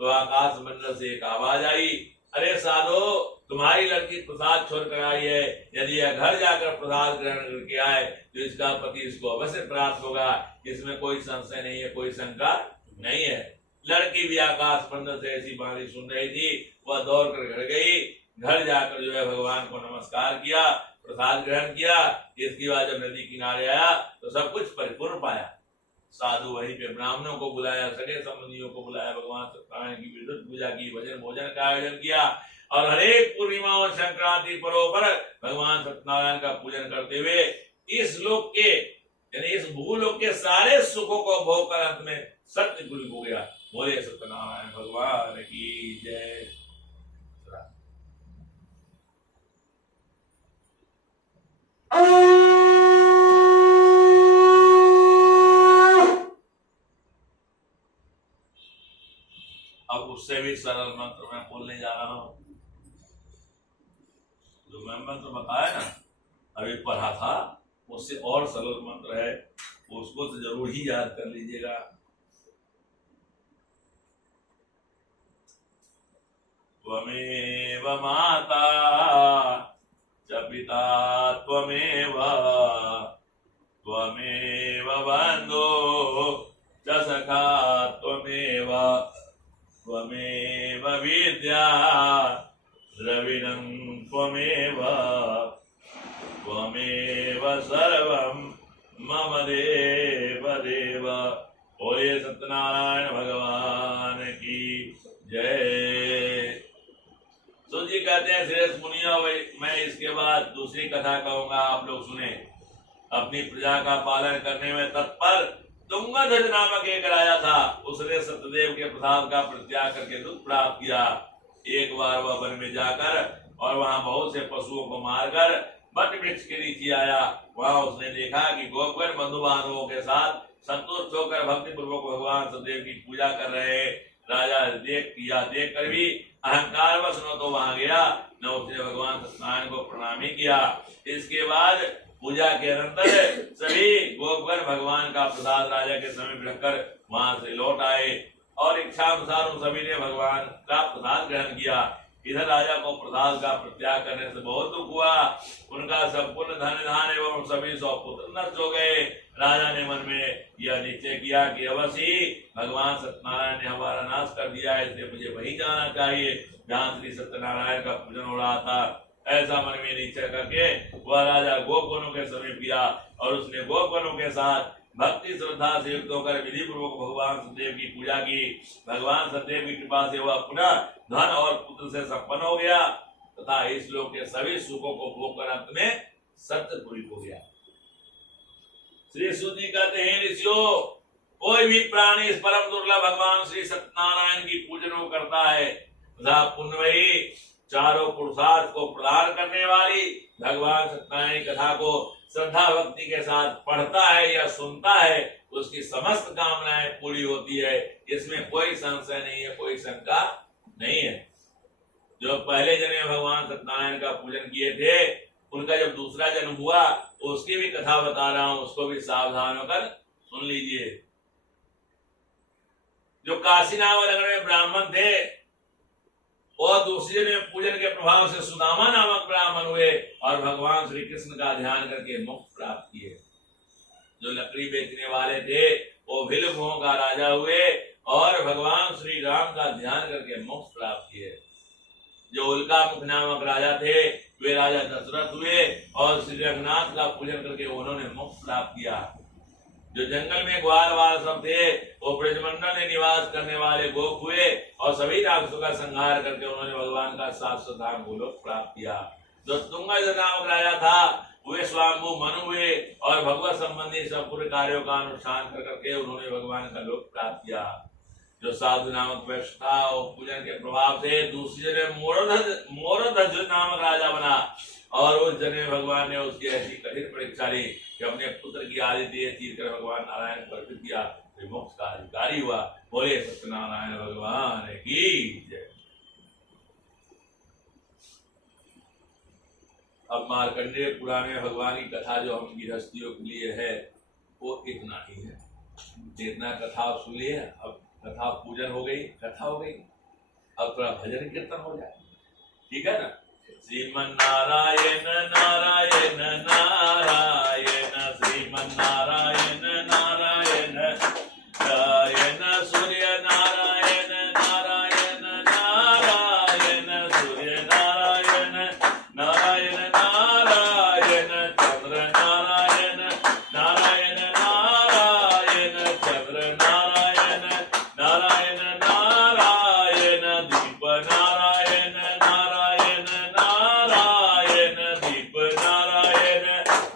तो आकाश मंडल से एक आवाज आई, अरे साधु, तुम्हारी लड़की प्रसाद छोड़ कर आई है, यदि यह घर जाकर प्रसाद ग्रहण करके आए तो इसका पति इसको अवश्य प्राप्त होगा, इसमें कोई संशय नहीं है, कोई शंका नहीं है। लड़की भी आकाश मंडल से ऐसी बाणी सुन रही थी, वह दौड़ कर घर गई। घर जाकर जो है भगवान को नमस्कार किया, प्रसाद ग्रहण किया। इसके बाद जब नदी किनारे आया तो सब कुछ परिपूर्ण पाया। साधु वहीं पे ब्राह्मणों को बुलाया, सगे संबंधियों को बुलाया, भगवान सत्यनारायण की विद्युत पूजा की, भजन भोजन का आयोजन किया और हरेक पूर्णिमा और संक्रांति पर्व पर भगवान सत्यनारायण का पूजन करते हुए इस लोक के यानी इस भूलोक के सारे सुखों को भोग कर अंत में सत्य गुरु हो गया। बोले सत्यनारायण भगवान की जय। अब उससे भी सरल मंत्र मैं बोलने जा रहा हूं। जो मैं मंत्र बताया ना, अभी पढ़ा था, उससे और सरल मंत्र है, उसको तो जरूर ही याद कर लीजिएगा। त्वमेव माता च पिता त्वमेव, त्वमेव बन्धो च सखा त्वमेव, त्वमेव विद्या द्रविणं त्वमेव, त्वमेव सर्वं मम देव देव। बोले सत्यनारायण भगवान की जय। तो जी कहते हैं, श्रेष्ठ मुनियों, मैं इसके बाद दूसरी कथा कहूंगा, आप लोग सुने। अपनी प्रजा का पालन करने में तत्पर तुंगध्वज नामक एक राजा था। उसने सत्यदेव के प्रसाद का परित्याग करके दुख प्राप्त किया। एक बार वह वन में जाकर और वहां बहुत से पशुओं को मारकर वट वृक्ष के नीचे आया। वहां उसने देखा कि गोपगण बंधु बांधवों के साथ संतुष्ट होकर भक्ति पूर्वक भगवान सत्यदेव की पूजा कर रहे हैं। राजा देख कर भी अहंकार वश न तो वहां गया, न उसने भगवान सत्यनारायण को प्रणाम ही किया। इसके बाद पूजा के अनंतर सभी गोपगण भगवान का प्रसाद राजा के समीप रखकर वहां से लौट आए और इच्छा अनुसार उन सभी ने भगवान का प्रसाद ग्रहण किया। इधर राजा को प्रसाद का प्रत्याग करने से बहुत दुख हुआ। उनका संपूर्ण धन धान एवं सभी 100 पुत्र नष्ट हो गए। राजा ने मन में यह निश्चय किया कि अवश्य ही भगवान सत्यनारायण ने हमारा नाश कर दिया है, इसलिए मुझे वहीं जाना चाहिए जहाँ श्री सत्यनारायण का पूजन हो रहा था। ऐसा मन में निश्चय करके वह राजा गोपगणों के समीप गया और उसने गोपगणों के साथ भक्ति श्रद्धा से युक्त होकर विधि पूर्वक भगवान सत्यदेव की पूजा की। भगवान सत्यदेव की कृपा से वह पुनः धन और पुत्र से संपन्न हो गया तथा इस लोक के सभी सुखों को भोग कर अंत में सत्यपुरी हो गया। श्री सूत जी कहते हैं, ऋषियों, कोई भी प्राणी इस परम दुर्लभ भगवान श्री सत्यनारायण की पूजन को करता है तथा पुण्यमयी चारों पुरुषार्थ को प्रदान करने वाली भगवान सत्यनारायण कथा को श्रद्धा भक्ति के साथ पढ़ता है या सुनता है, उसकी समस्त कामनाएं पूरी होती है। इसमें कोई संशय नहीं है, कोई शंका नहीं है। जो पहले जन्म में भगवान सत्यनारायण का पूजन किए थे, उनका जब दूसरा जन्म हुआ तो उसकी भी कथा बता रहा हूं, उसको भी सावधान होकर सुन लीजिए। जो काशी नामक नगर में ब्राह्मण थे और दूसरे जन्म में पूजन के प्रभाव से सुदामा नामक ब्राह्मण हुए और भगवान श्री कृष्ण का ध्यान करके मोक्ष प्राप्त किए। जो लकड़ी बेचने वाले थे वो भिलभों का राजा हुए और भगवान श्री राम का ध्यान करके मोक्ष प्राप्त किए। जो उल्का मुख नामक राजा थे वे राजा दशरथ हुए और श्री रघुनाथ का पूजन करके उन्होंने मोक्ष प्राप्त किया। जो जंगल में ग्वाल वाल सब थे वो ब्रजमंडल में निवास करने वाले गोप हुए और सभी राक्षसों का संहार करके उन्होंने भगवान का शाश्वत धाम गोलोक प्राप्त किया। जो तुंगध्वज नामक राजा था वे स्वायंभू मनु हुए और भगवत संबंधी सब पूरे कार्यों का अनुष्ठान करके उन्होंने भगवान का लोक प्राप्त किया। जो साधु नामक वैश्य था वो पूजन के प्रभाव से दूसरे जन्म मोरध्वज नामक राजा बना और उस जन्म में भगवान ने उसकी ऐसी कठिन परीक्षा ली कि अपने पुत्र की आदित्य तीर कर भगवान नारायण को अर्पित किया, मोक्ष का अधिकारी हुआ। बोले सत्यनारायण भगवान की जय। अब मार्कंडेय पुराण में भगवान की कथा जो हम गृहस्थियों के लिए है वो इतना ही है। इतना कथा सुन लिए, अब कथा पूजन हो गई, कथा हो गई, अब थोड़ा भजन कीर्तन हो जाए, ठीक है ना। श्रीमन नारायण नारायण नारायण श्रीमन नारायण नारायण नारायण सूर्य नारायण नारायण नारायण सूर्य नारायण नारायण नारायण चंद्र नारायण नारायण नारायण चंद्र नारायण नारायण नारायण दीप नारायण नारायण नारायण दीप नारायण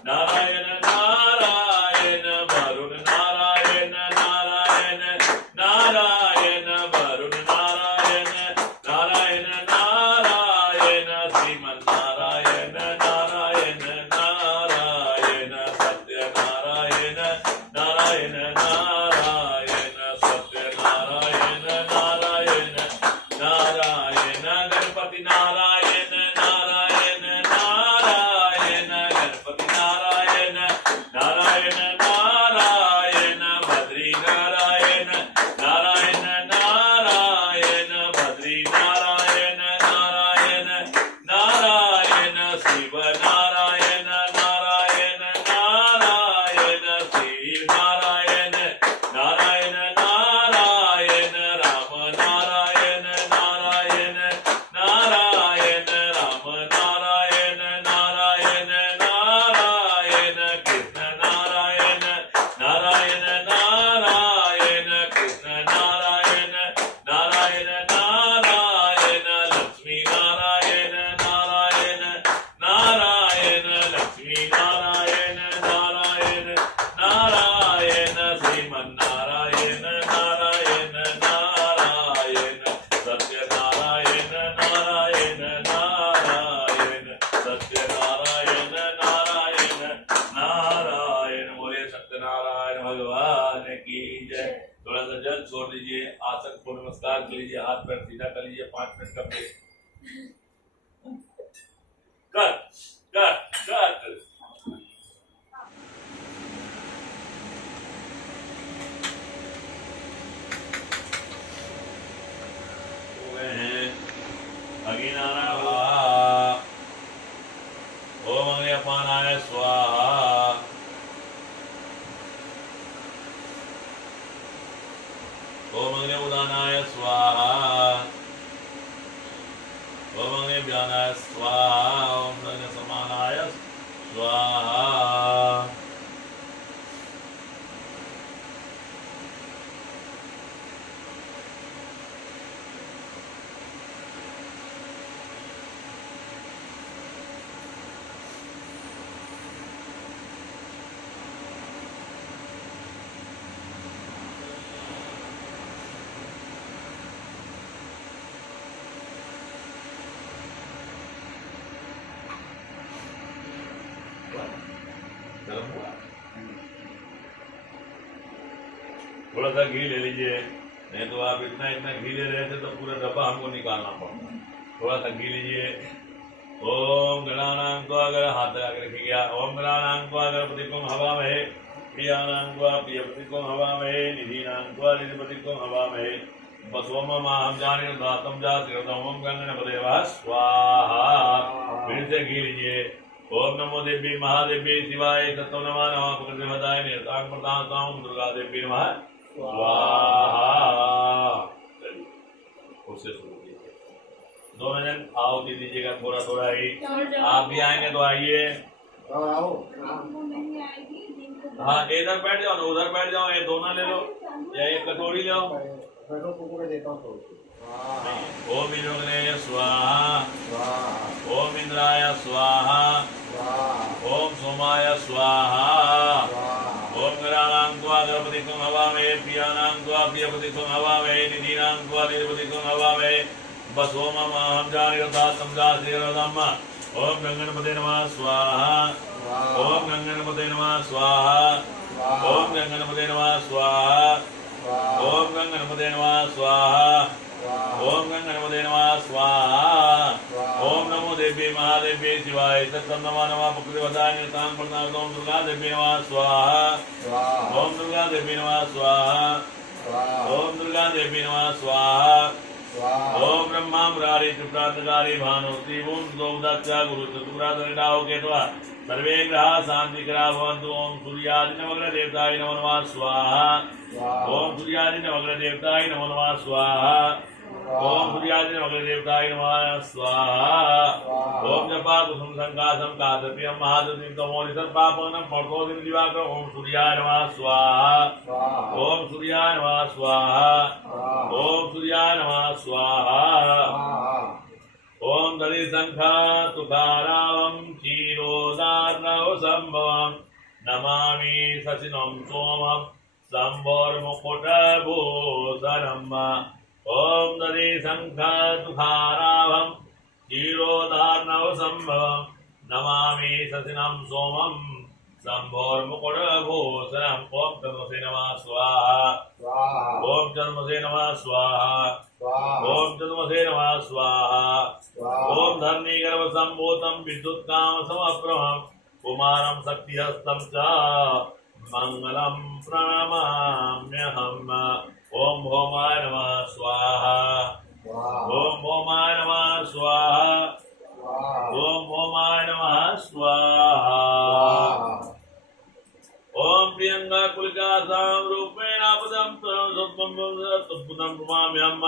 नारायण नारायण वरुण नारायण नारायण नारायण वरुण नारायण नारायण नारायण श्रीमन नारायण नारायण नारायण सत्य नारायण नारायण नारायण सत्य नारायण नारायण नारायण गणपति नारायण नारायण नारायण गणपति नारायण नारायण नारायण बद्री नारायण नारायण नारायण बद्री नारायण नारायण नारायण शिव नारायण नारायण नारायण शिव नारायण नारायण नारायण राम नारायण नारायण नारायण राम नारायण नारायण नारायण कृष्ण नारायण नारायण नारायण कृष्ण नारायण नारायण नारायण लक्ष्मी नारायण नारायण नारायण लक्ष्मी नारायण नारायण नारायण श्रीमन नारायण नारायण नारायण सत्य नारायण नारायण नारायण सत्य नारायण नारायण नारायण। बोले सत्यनारायण भगवान की जय। थोड़ा सा जल छोड़ दीजिए, आसन को नमस्कार कर लीजिए, हाथ पैर सीधा कर लीजिए, 5 मिनट का ब्रेक कर कर कर। अग्निनारायण ओम अग्निपानाय स्वाहा ओम अग्निउदानाय स्वाहा ओम अग्निव्यानाय स्वाहा ओम अग्निसमानाय स्वाहा। थोड़ा सा घी ले लीजिए, नहीं तो आप इतना इतना घी ले रहे थे तो पूरा डब्बा हमको निकालना पड़ता। थोड़ा सा घी लीजिए। ओम गणानां त्वा अगर हाथ लगा के रखिएगा। ओम गणानां त्वा गणपतिं हवामहे, प्रियानां त्वा प्रियपतिं हवामहे, निधीनां त्वा निधिपतिं हवामहे, बसोम माहं जानिर्धातं जातिर्धाम ओम गणपते नमः स्वाहा। फिर से घी लीजिए। ओम नमो देवी महादेवी शिवाय तत्व नमः नमः प्रकृति वदाय निर्तां प्रदातां दुर्गा देवी नमः स्वाहा। उससे शुरू कीजिए। दोनों जन आहुति दीजिएगा थोड़ा थोड़ा ही। आप भी आएंगे तो आइए। हाँ इधर बैठ जाओ ना, उधर बैठ जाओ। ये दोनों ले लो या एक कटोरी ले आओ। ओम इंद्राय स्वाहा, ओम इंद्राय स्वाहा, ओम सोमाय स्वाहा, ओम गणानां त्वा गणपतिं हवामहे, प्रियानां त्वा प्रियपतिं हवामहे, निधीनां त्वा निधिपतिं हवामहे, बसोम माहं जानिर्धातं जातिर्धाम ओम गणपते नमः स्वाहा। ओम गणपते नमः स्वाहा। ओम गणपते नमः स्वाहा। ओम गणपते नमः स्वाहा। ओम गणपते नमः स्वाहा। ओम नमो देवी महादेवी शिवाय तत्तं नमः नमः प्रकृति वदाय निर्तां प्रदातां दुर्गा देवी नमः स्वाहा। ओम दुर्गा देवी नमः स्वाहा। ओम दुर्गा देवी नमः स्वाहा। ओम ब्रह्मा मुरारी त्रिपुरांतकारी भानुश्री ओम द्वौदत्या गुरु चतुराधरिणाओ केतवा सर्वे ग्रहा शांतिकरा भवन्तु। ओम सूर्यादि नवग्रह देवताय नमो नमः स्वाहा। ओम सूर्यादि नवग्रह देवताय नमो नमः स्वाहा। ओम सूर्यादि नवग्रह देवताय नमः स्वाहा। ओम जपा कुसुम संकाशम कादप्रियम महादतिं तमोनि सर्पापनं पर्वोदिं दिवाकर ओम सूर्याय नमः स्वाहा। ओम सूर्याय नमः स्वाहा। ओम सूर्याय नमः स्वाहा। ओम दरि संखा तुकारावं क्षीरोदार्णव संभवं नमामि शशिनं सोमं संभोर्मुकुटभूषणम्। ओम दरि संखा तुकारावं क्षीरोदार्णव संभवं नमामि शशिनं सोमं संभोर्मुकुटभूषणम्। ओम तन्मसे नमः स्वाहा। ओम तन्मसे नमः स्वाहा। ओम तन्मसे नमः स्वाहा। ओम धरणी गर्भ संभूतं विद्युत काम समप्रभं कुमारं शक्तिहस्तं च मंगलं प्रणमाम्यहम्। ओम भौमाय नमः स्वाहा। ओम भौमाय नमः स्वाहा। ओम भौमाय नमः स्वाहा। ओम प्रियंगा कुलिकासां रूपेण पदं तत्पुतं प्रमाम्यहम्।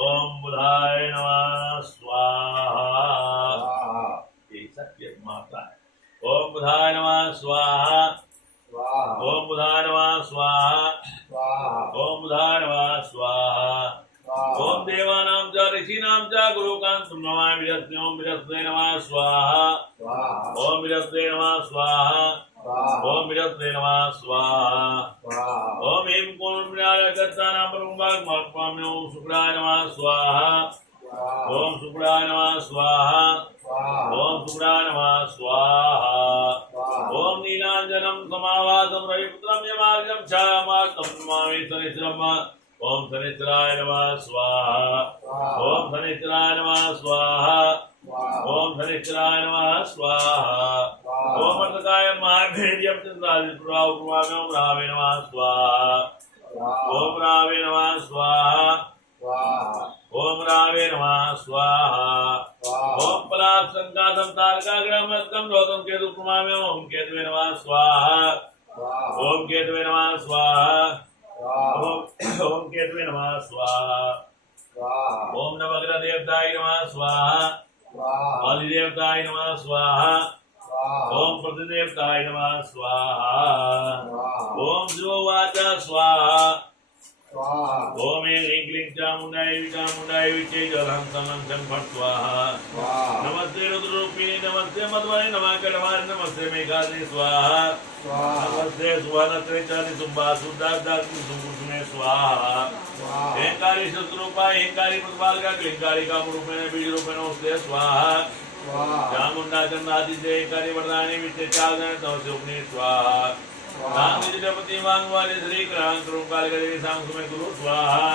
ओम बुधाय नमः स्वाहा। ये सत्य माता है। ओम बुधाय नमः स्वाहा। ओम बुधाय नमः स्वाहा। ओम बुधाय नमः स्वाहा। ओम देवानां च ऋषीणां च गुरुकान्तं नमामि विरस्ते। ओम विरस्ते नमः स्वाहा। ओम विरस्ते नमः स्वाहा। ओम विरस्ते नमः स्वाहा। ओम ह्रीं क्लीं विनायकर्तानां परमभागमात्माम्य ओम शुक्राय नमः स्वाहा। ओम शुक्राय नमः स्वाहा। ओम शुक्राय नमः स्वाहा। ओम नीलांजनं समाभासं रविपुत्रं यमार्गं छायामार्गं नमामि शनिश्चरम्। ओम शनिश्चराय नमः स्वाहा। ओम शनिश्चराय नमः स्वाहा। ओम शनिश्चराय नमः स्वाहा। ओम अर्धकाय महाभेर्यं चन्द्रादिपुराव कुमारं ओम रावे नमः स्वाहा। ओम रावे नमः स्वाहा। ओम रावे नमः स्वाहा। ओम पलाश संकाशं तारकाग्रहमस्तं रोदं केतु कुमारं ओम केतवे नमः स्वाहा। ओम केतवे नमः स्वाहा। ओम केतवे नमः स्वाहा। ओम नवग्रह देवताय नमः स्वाहा। आदिदेवताय नमः स्वाहा। ओम प्रतिदेवताय नमः स्वाहा। ओम शिवोवाच स्वाहा। ओम ह्रीं क्लीं चामुण्डाय विचे जलं सनं फट् स्वाहा। नमस्ते रुद्ररूपिणी नमस्ते मध्वये नमः कटवारि नमस्ते मेघाग्नि स्वाहा। नमस्ते सुवर्णत्रे च निसुम्भा शुद्धाग्नि सुकुसुमे स्वाहा। हेंकारी शत्रुरूपाय हेंकारी प्रतिपालका क्लींकारी कामरूपेण बीजरूपेण नमस्ते स्वाहा। चामुण्डा चन्द्रादित्ये हेंकारी वरदायिनी विचे चाग्नि नमस्ते अग्नि स्वाहा। नाम विद्यापति वांगवाले श्री क्रांत रूपाल गरे सांग सुमे गुरु स्वाहा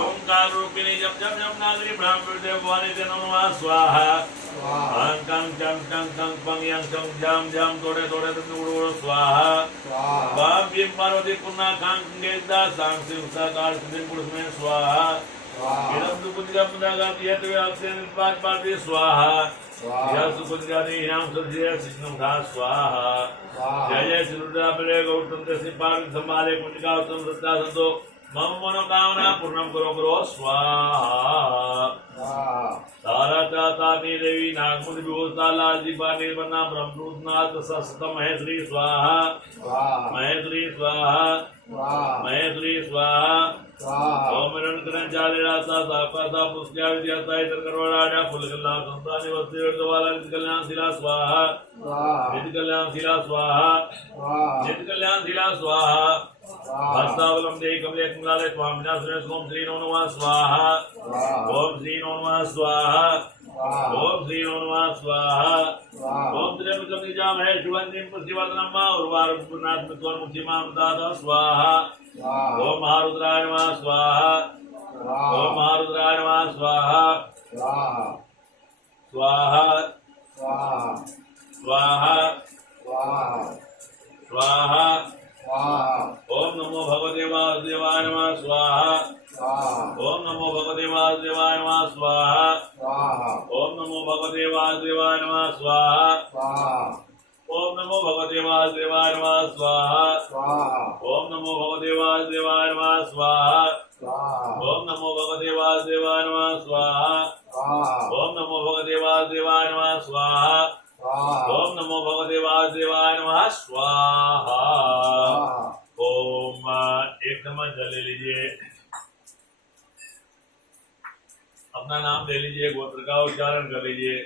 ओंकार रूपिणी जप जप जप नागरी ब्राह्मण देव वाणी ते नमः स्वाहा अंग कंग चंग चंग कंग पंग yang चंग जाम जाम तोड़े तोड़े तंदुड़ स्वाहा बाप भीम पार्वती पुन्ना कांग गेदा सांग सिंह साकार सिंह पुरुष में स्वाहा इदम दुपुतिका पुदागा यत व्याप्ति निपात पाति स्वाहा यह सुपुतिकादि नाम सज्जय सिद्धम था स्वाहा जय जय श्री रुद्रा बले गौतम से पार संभाले पुण्यका उत्तम सत्ता संतो मम मनोकामना पूर्णम करो करो स्वाहा तारा चातानी देवी नागमुनि विभूता लालजी पानी बन्ना ब्रह्मदूतनाथ सस्तम महेश्वरी स्वाहा महेश्वरी स्वाहा महेश्वरी स्वाहा ओम निरंतर जाले रासा सापासा पुष्या विद्याता इतर करवराजा फुलकल्ला संतानि वस्ति वर्धवाला नित्य कल्याण शिला स्वाहा नित्य कल्याण शिला स्वाहा नित्य कल्याण शिला स्वाहा हस्तावलम दे कमले कमलाले स्वामिना ओम श्री नमः स्वाहा ओम श्री नमः स्वाहा ओम श्री नमः स्वाहा ओम त्र्यंबकम निजामहे शुभंतिम पुष्टिवर्धनम उर्वारुकनाथ मित्वर मुक्तिमां दाता स्वाहा ओम महारुद्राय नमः स्वाहा ओम महारुद्राय नमः स्वाहा स्वाहा स्वाहा स्वाहा ओम नमो भगवते वासुदेवाय नमः स्वाहा ओम नमो भगवते वासुदेवाय नमः स्वाहा ओम नमो भगवते वासुदेवाय नमः स्वाहा ओम नमो भगवते वासुदेवाय नमः स्वाहा ओम नमो भगवते वासुदेवाय नमः स्वाहा ओम नमो भगवते वासुदेवाय नमः स्वाहा ओम नमो भगवते वासुदेवाय नमः स्वाहा ओम नमो भगवते वासुदेवाय नमः स्वाहा। ओम एक चम्मच जल ले लीजिए, अपना नाम ले लीजिए, गोत्र का उच्चारण कर लीजिए।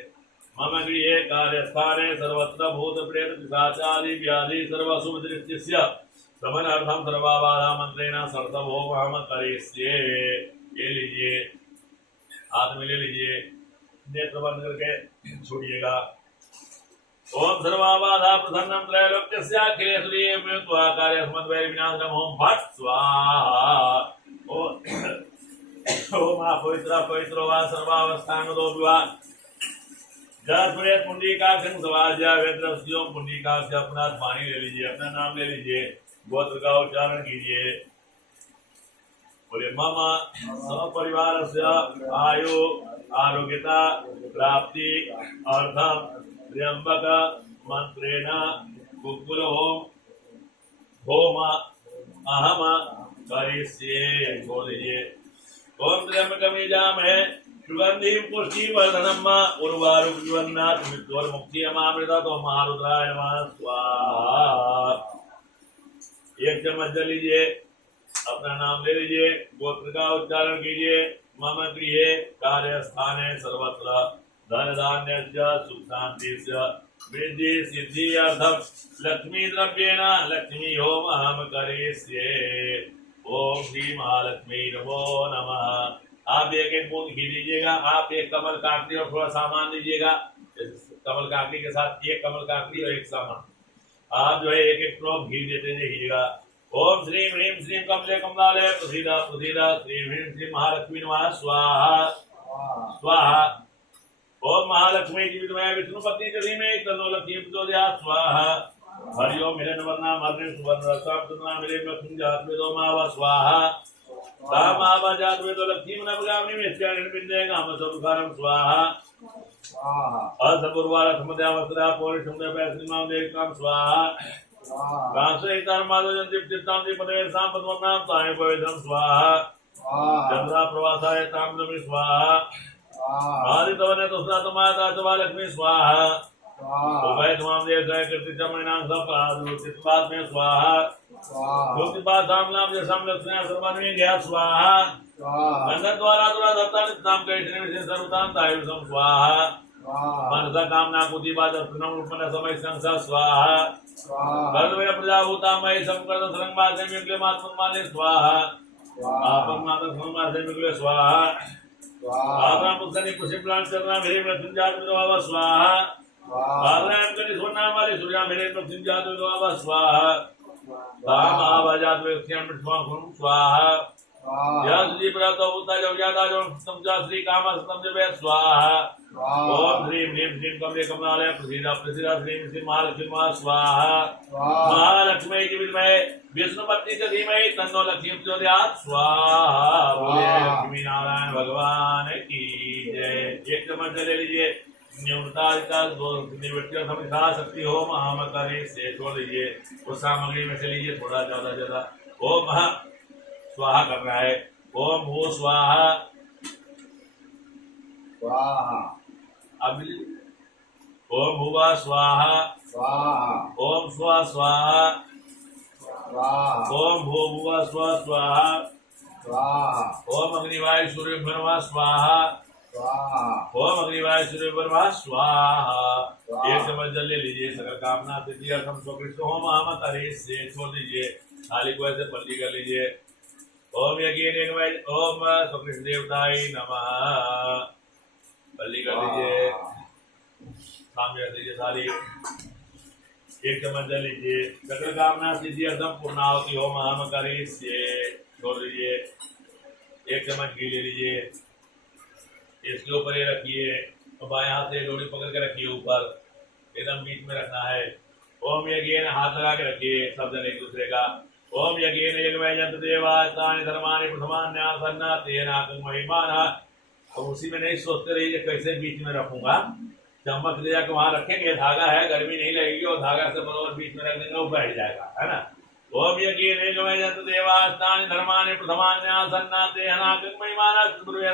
मम गृहे कार्यस्थाने सर्वत्र भूत प्रेत पिशाचादि व्याधि सर्वशुभ दृष्टिस्य समनार्थम सर्वाबाधा मंत्रेण सर्वभोम करिष्ये। ये लीजिए, हाथ में ले लीजिए, नेत्र बंद करके छोड़िएगा। ओम सर्वाबाधा प्रसन्नम त्रैलोक्यस्याखिलेश्वरीय मृत्वा कार्यस्मद्वैर विनाशनम ओम फट स्वाहा। ओम पवित्र पवित्र वा सर्वावस्थान दो विवाह जय पुंडीकाक्षं सवाज्या वेद्रस्योम पुंडीकाक्ष। अपना पानी ले लीजिए, अपना नाम ले लीजिए, गोत्र का उच्चारण कीजिए। बोले मम सपरिवारस्य आयु आरोग्यता प्राप्ति अर्थम त्र्यंबक मंत्रेण कुकुल होम अहम करिष्ये। बोलिए ओम त्र्यंबकं यजामहे सुगंधिं पुष्टिवर्धनम् उर्वारुकनाथ मित्वर मुक्तियमामृतम् ओम महारुद्राय नमः स्वाहा। एक चम्मच जल लीजिए, अपना नाम ले लीजिए, गोत्र का उच्चारण कीजिए। मम गृहे कार्यस्थाने सर्वत्र धन धान्यस्य सुख शांतिस्य वृद्धि सिद्धि अर्थम लक्ष्मी द्रव्येण लक्ष्मी होम अहम करिष्ये। ओम श्री महालक्ष्मी नमो नमः। आप एक एक बूंद घी लीजिएगा, आप एक कमल काकड़ी और थोड़ा सामान लीजिएगा। कमल काकड़ी के साथ एक कमल काकड़ी और एक सामान, आप जो है एक एक ड्रॉप घी देते जाइएगा। ओम श्रीम ह्रीम श्रीम कमले कमलालय प्रसीदा प्रसीदा श्रीम ह्रीम श्री महालक्ष्मी नमः स्वाहा स्वाहा। ओम महालक्ष्मी जीवितमय विष्णुपत्नी चली में तनो लक्ष्मी प्रचोदयात् स्वाहा। हरिओम हिरण्यवर्णा मर्णिम सुवर्णरसां तन्ना मिले लक्ष्मी जात में दो मावा स्वाहा। राम आवा जात में दो लक्ष्मी नवगामिनी में स्यारण बिंदे गाम सबुखारम स्वाहा। असपूर्वार समद्यावस्त्रा पौरी सुंदर पैसिमां देवकाम स्वाहा। कांसे धर्मादजन दीप्तितां दीपदे सांपद्मनां ताय पवित्रं स्वाहा। चंद्रा प्रवासाय ताम्रमि स्वाहा। आदितवने तुष्णातमाता च लक्ष्मी स्वाहा। उभय तमाम देवताय कृति चमनां सपादुतिपाद में स्वाहा। ज्योतिपाद नाम नाम जसम लक्ष्मी सर्वान्वी ज्ञात स्वाहा। गंधर्व द्वारा दुरा दत्ता नाम कैश्री विशेष सर्वतां तायुषं स्वाहा। मनसा कामना कुतिपाद सुनम रूपन समय संसा स्वाहा। कर्तव्य प्रजाभूता मय संकर्त सरंगमासे मिगले मात्ममाले स्वाहा। आपन माता संगमासे मिगले स्वाहा। आपन पुस्तनी पुष्पलान चरना मेरे मृत्युंजात विदोवा स्वाहा। बालरायण कनि सोना माले सूर्या मेरे मृत्युंजात विदोवा स्वाहा। महाभाजात व्यक्ष्यम स्वाहा यज्ञ व्रत उता जो ज्यादा जो समझा श्री काम समझ स्वाहा ओम ह्रीं ह्रीं श्रीं कमले कमलालय प्रसीदा प्रसीदा श्रीं श्री महालक्ष्मी मा स्वाहा महालक्ष्मी की विद्महे विष्णुपत्नी च धीमहि तन्नो लक्ष्मी प्रचोदयात् स्वाहा बोले लक्ष्मी नारायण भगवान की जय। एक चम्मच ले लीजिए न्यूनता निवृत्ति समझा शक्ति हो महामकारी से छोड़ दीजिए उस सामग्री में से लीजिए थोड़ा ज्यादा ओम महा स्वाहा कर रहा है ओम भू स्वाहा स्वाहा अब ओम भुवा स्वाहा स्वाहा ओम स्वा स्वाहा स्वाहा ओम भू भुवा स्वा स्वाहा स्वाहा ओम अग्निवाय सूर्य ब्रह्मा स्वाहा स्वाहा ओम अग्निवाय सूर्य ब्रह्मा स्वाहा। एक चम्मच जल ले लीजिए सकल कामना सिद्धि अर्थम स्वकृष्ण होम हम तरी से छोड़ दीजिए थाली को ऐसे पल्ली कर लीजिए ओम यज्ञ ओम स्वकृष्ण देवताय नमः पल्ली कर लीजिए सामने रख लीजिए थाली एक चम्मच जल लीजिए सकल कामना सिद्धि अर्थम पूर्णावती होम हम करी से छोड़ दीजिए एक चम्मच घी ले लीजिए इसके ऊपर ये रखिए और बाएं हाथ से डोरी पकड़ के रखिए ऊपर एकदम बीच में रखना है ओम यज्ञ हाथ लगा के रखिए सब जन एक दूसरे का ओम यज्ञ यज्ञ देवास्तानि धर्मानि प्रथमान्यासन्ना तेना महिमाना। अब उसी में नहीं सोचते रहिए कैसे बीच में रखूंगा चम्मच ले जाकर वहां रखेंगे धागा है गर्मी नहीं लगेगी और धागा से बरोबर बीच में रख देंगे वो बैठ जाएगा है ना। ओम यज्ञ देवास्तानि धर्मानि प्रथमान्यासन्ना तेना महिमाना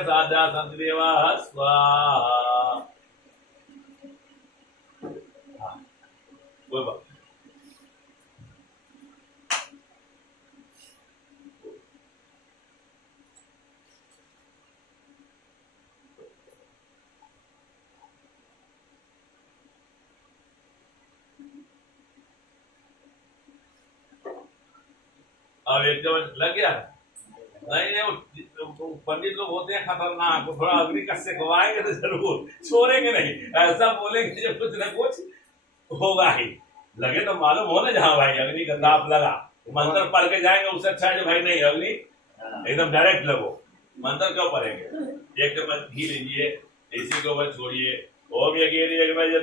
साध्या संत देवा स्वाहा। कोई बात अब एक जब लग गया नहीं पंडित लोग होते हैं खतरनाक वो थोड़ा अग्नि कस से खवाएंगे तो जरूर छोड़ेंगे नहीं ऐसा बोलेंगे जब कुछ न कुछ होगा ही लगे तो मालूम हो ना जहाँ भाई अग्नि का ताप लगा मंत्र पढ़ के जाएंगे उससे अच्छा है जो भाई नहीं अग्नि एकदम डायरेक्ट लगो मंत्र क्यों पढ़ेंगे। एक चम्मच घी लीजिए इसी को बस छोड़िए ओम यज्ञ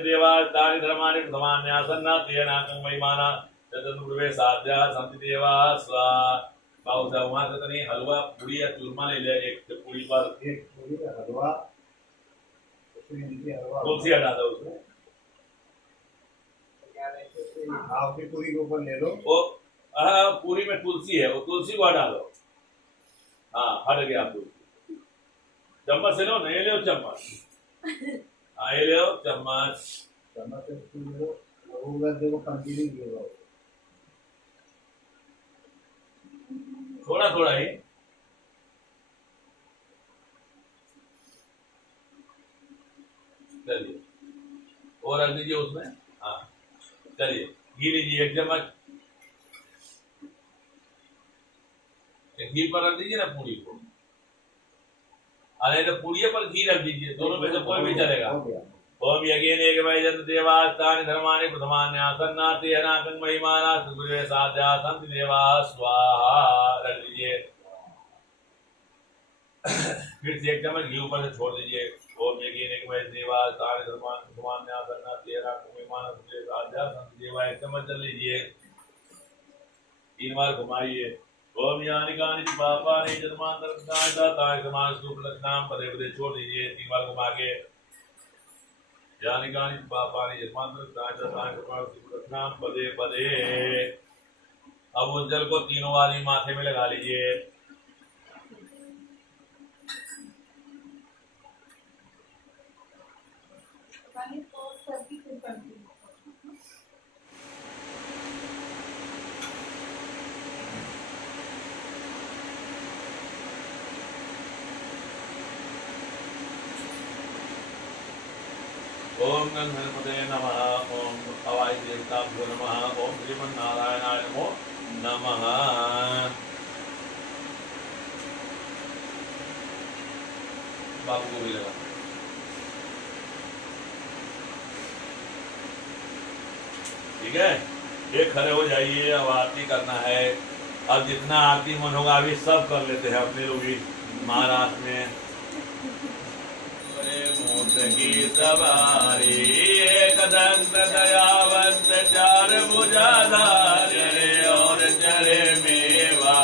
देवा तानि धर्मानि प्रथमान्यासन्ना तेना महिमाना चतुर्वे साध्या संत देवा स्वाहा। बाबू साहब वहां से नहीं हलवा पूरी या चूरमा ले ले एक पूरी पर एक पूरी हलवा तुलसी हटा दो उसमें आपकी पूरी के ऊपर ले लो वो पूरी में तुलसी है वो तुलसी को हटा दो हाँ हट गया तुलसी। चम्मच से लो नहीं ले चम्मच हाँ ये ले चम्मच चम्मच से ले लो देखो कंटिन्यू ले लो थोड़ा थोड़ा ही चलिए और रख दीजिए उसमें हाँ चलिए घी लीजिए एक चम्मच घी पर रख दीजिए ना पूरी को अरे तो पूरी पर घी रख दीजिए दोनों में से कोई भी चलेगा। ओम यज्ञ देवास्तानि धर्मानि प्रथमान्यासन्ना तेना महिमाना सुग्रीवे साध्या संत देवा स्वाहा रख दीजिए फिर से एक चम्मच घी ऊपर से छोड़ दीजिए। ओम यज्ञ देवास्तानि धर्मानि प्रथमान्यासन्ना तेना महिमाना सुग्रीवे साध्या संत देवा एक चम्मच चल लीजिए 3 बार घुमाइए। ओम यानि कानि पापानि जन्मांतरकृतानि दातानि समानस्वरूपलक्षणां पदे पदे छोड़ दीजिए 3 बार घुमा के यानि कानि पापानि जन्मांतरकृतानि पदे पदे। अब उस जल को तीनों बारी माथे में लगा लीजिए। ओम गणपते नमः ओम हवाई देवताभ्यो नमः ओम श्रीमन्नारायणाय नमो नमः। बाबू को भी लगा ठीक है। ये खड़े हो जाइए, अब आरती करना है। अब जितना आरती मन होगा अभी सब कर लेते हैं अपने लोग भी महाराष्ट्र में। मूर्त की सवारी एक दंत दयावंत चार भुजाधार और चरे मेवा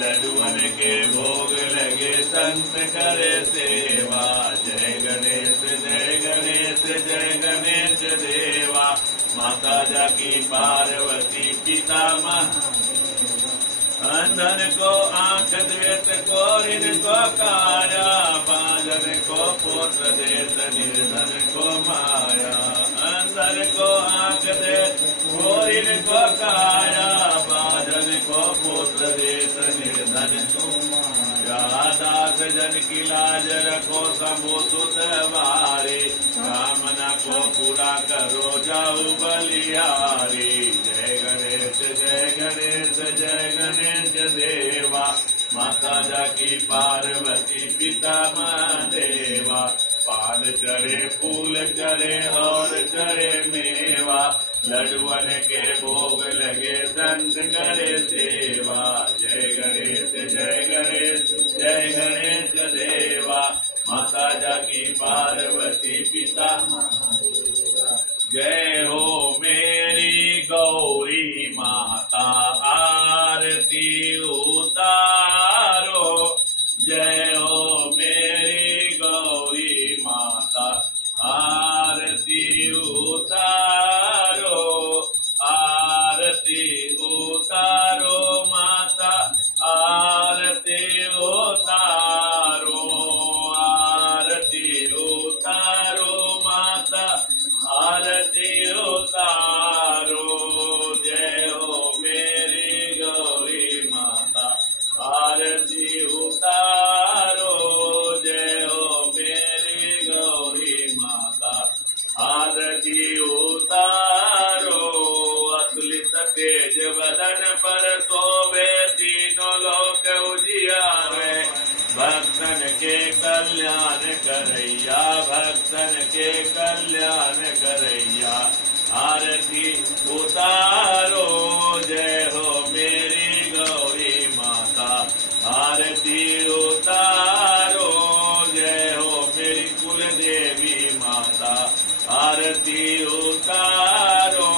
लड्डुअन के भोग लगे संत करे सेवा। जय गणेश जय गणेश जय गणेश देवा। माता जाकी पार्वती पिता अंधन को आंख द्वेत को ऋण को काया। बांधन को पुत्र देत निर्धन को माया। अंधन को आंख देत को ऋण को काया। बांधन को पुत्र देत निर्धन को माया। दास जन की लाज रखो शंभु सुत वारे। कामना को पूरा करो जाऊ बलिहारी। जय गणेश जय गणेश जय गणेश देवा। माता जाकी पार्वती पिता महादेवा। पान चढ़े फूल चढ़े और चढ़े मेवा। लड्डुअन के भोग लगे संत करे सेवा। जय गणेश जय गणेश जय गणेश देवा। माता जाकी पार्वती पिता। जय हो मेरी गौरी माता आरती उतारो। जय हो मेरी गौरी माता आरती उतारो। आरती उतारो माता आरती उतारो। आरती उतारो माता आरती उतारो। जय हो मेरी गौरी माता आरती उतारो। जय हो मेरी गौरी माता आरती उतारो। अतुलित तेज बदन पर शोभे तीनों लोक उजियारे। भक्तन के कल्याण करैया भक्तन के कल्याण करैया। आरती उतारो। जय हो मेरी गौरी माता आरती उतारो। जय हो मेरी कुल देवी माता आरती उतारो।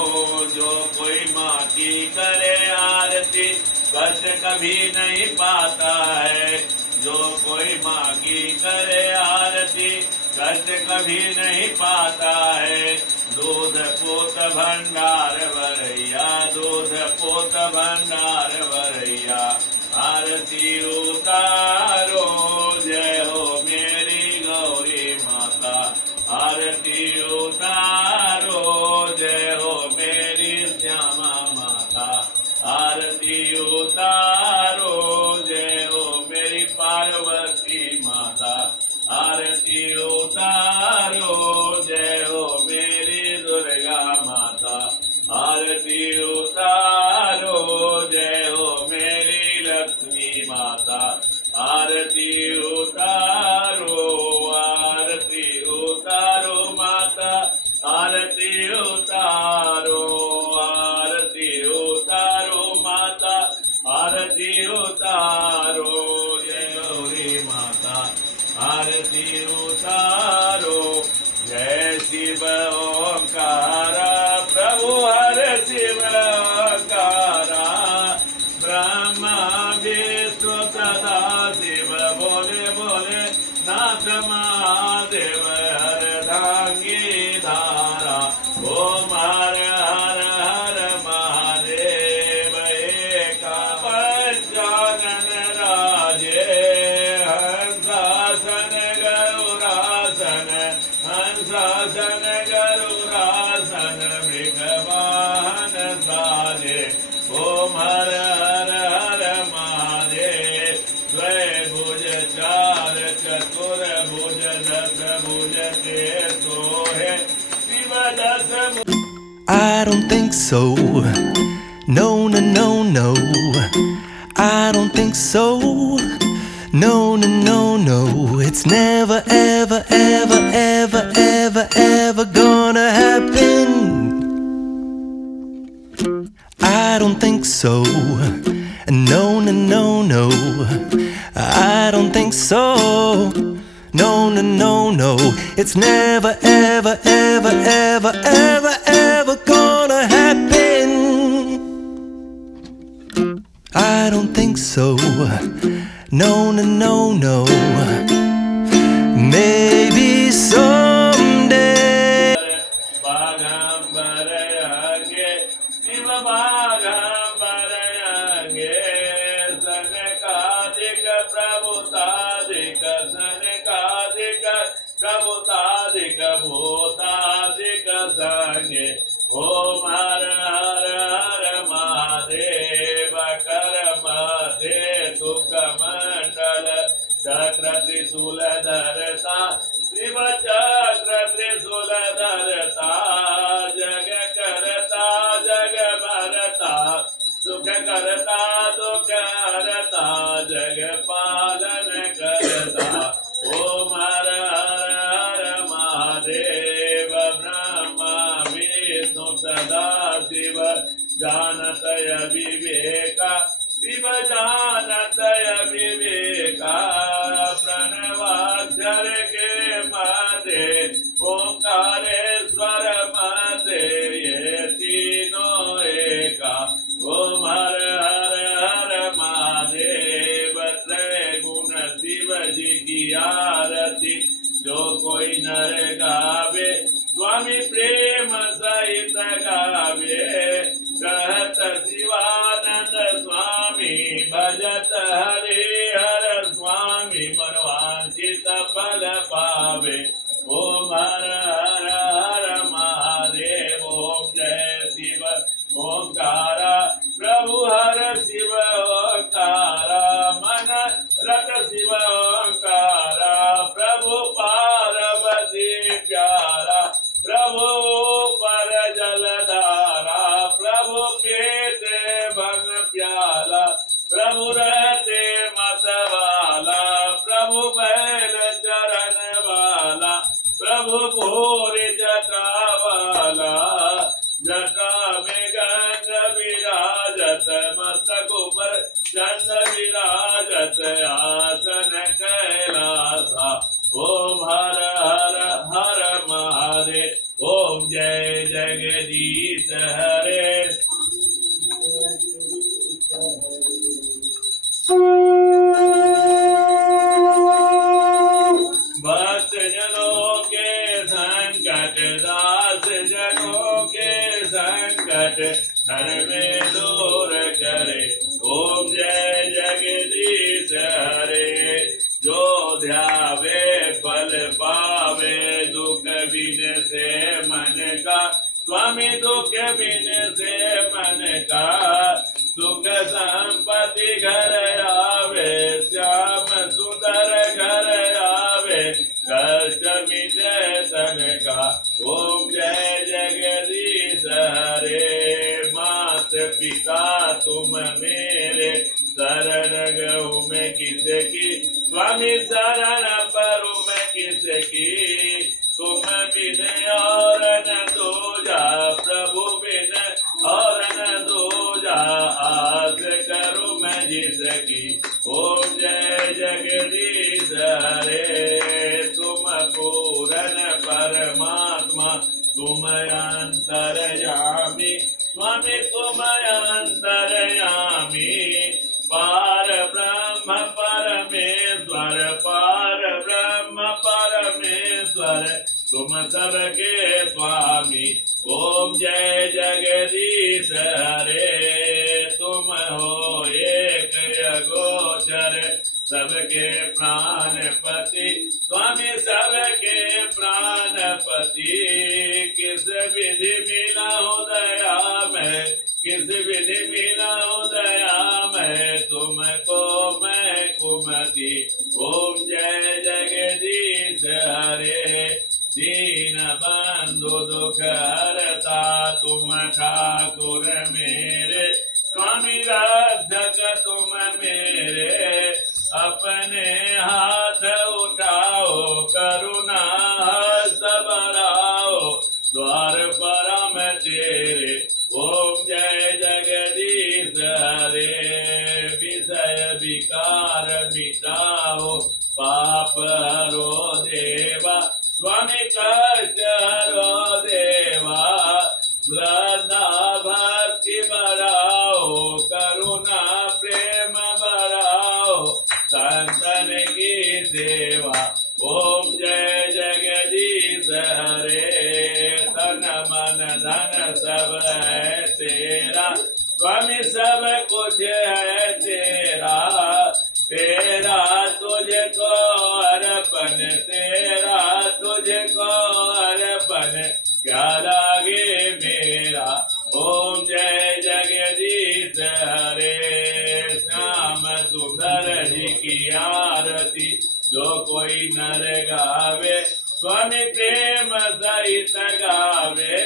जो कोई माँ की करे आरती कष्ट कभी नहीं पाता है। जो कोई माँ की करे आरती कष्ट कभी नहीं पाता है। दूध पोत भंडार भरैया दूध पोत भंडार भरैया। आरती उतारो। जय हो मेरी गौरी माता आरती उतारो। जय हो मेरी श्यामा माता आरती उतारो। जय हो मेरी पार्वती माता आरती उतारो। जय हो मेरी दुर्गा माता आरती उतारो। जय हो मेरी लक्ष्मी माता आरती उतारो। आरती उतारो माता आरती उतारो। आरती उतारो माता आरती उतारो। जय गौरी माता आरती उतारो। जय शिव ओंकारा प्रभु हर शिव ओंकारा। ब्रह्मा विष्णु सदा शिव बोले बोले नाथ महादेव हर धांगी धारा। ओम हर हर हर महादेव एका पंचानन राजे। हंसासन गरुरासन हंसासन गरुरासन मृगवाहन साजे। ओम हर हर हर महादेव। द्वैभुज चार चतुर्भुज दस भुज के सोहे शिव दस। I don't think so. No, no, no, no. I don't think so. No, no, no, no. It's never, ever, ever, ever, ever, ever gonna happen. so. No, no, no, no, I don't think so. No, no, no, no, it's never, ever, ever, ever, ever, ever gonna happen. I don't think so. No, no, no, no, maybe someday. प्रभुतादिक भूतादिक संगे ओम हर हर हर महादेव कर मधे दुख मंडल चक्र त्रिशूल धरता शिव चक्र त्रिशूल धरता जग करता जग भरता सुख करता दुख हरता जग पालन करता ओम हर हर हर महादेव ब्रह्मा विष्णु सदा शिव जानतय विवेका शिव जानतय विवेका प्रणवाक्षर के मध्य ओंकारेश्वर मध्य ये तीनों एका ओम हर हर हर महादेव त्रैगुण शिव जी की आरती जो कोई नर गावे स्वामी प्रेम सहित गावे कहत शिवानंद स्वामी भजत हरे हर स्वामी मनवांछित फल पावे ओम हर हर हर महादेव ओम जय शिव ओंकारा प्रभु हर शिव ओंकारा मन रट शिव ओंकारा प्रभु पार्वती प्यारा प्रभु पर जलधारा प्रभु पीते भंग प्याला प्रभु रहते मतवाला प्रभु बैल चरण वाला प्रभु भोरे जटा वाला जटा में गंध विराजत मस्तक ऊपर चंद विराजत आसन कैलासा ओम हर हर हर महादेव ओम जय जगदीश हरे भक्त जनों के संकट दास जनों के संकट हर में दूर करे ओम जय जगदीश हरे जो ध्यावे फल पावे दुख बिन से मन का स्वामी दुख बिन से मन का सुख संपत्ति घर आवे श्याम सुंदर घर आवे कष्ट मिटे तन का ओम जय जगदीश हरे मात पिता तुम मेरे शरण गहूँ मैं किसे की स्वामी शरण परू मैं किसे की तुम बिन और न दूजा प्रभु बिन और न दूजा आस करूँ मैं जिसकी ओम जय जगदीश हरे तुम पूरन परमात्मा तुम अंतर्यामी स्वामी तुम अंतर्यामी पार ब्रह्म परमेश्वर पार ब्रह्म परमेश्वर तुम सबके स्वामी ओम जय जगदीश हरे तुम हो एक अगोचर सबके प्राणपति स्वामी सबके प्राणपति किस विधि मिला हो दया में किस विधि मिला हो दया में तुमको मैं कुमति ओम जय जगदीश हरे दीन बंधु दुख हरता तुम ठाकुर मेरे स्वामी रक्षक तुम मेरे अपने हाथ उठाओ करुणा हस्त बढ़ाओ द्वार पर मैं तेरे ओम जय जगदीश विकार मिटाओ, पाप हरो देवा, स्वामी कष्ट हरो देवा, श्रद्धा भक्ति बढ़ाओ, करुणा प्रेम बढ़ाओ, संतन की सेवा। ओम जय जगदीश हरे, तन मन धन सब है तेरा, स्वामी सब कुछ है तेरा, तेरा तुझको अर्पण, तेरा तुझको अर्पण, क्या लागे मेरा। ओम जय जगदीश हरे, श्याम सुंदर जी की आरती जो कोई नर गावे, स्वामी प्रेम सहित गावे,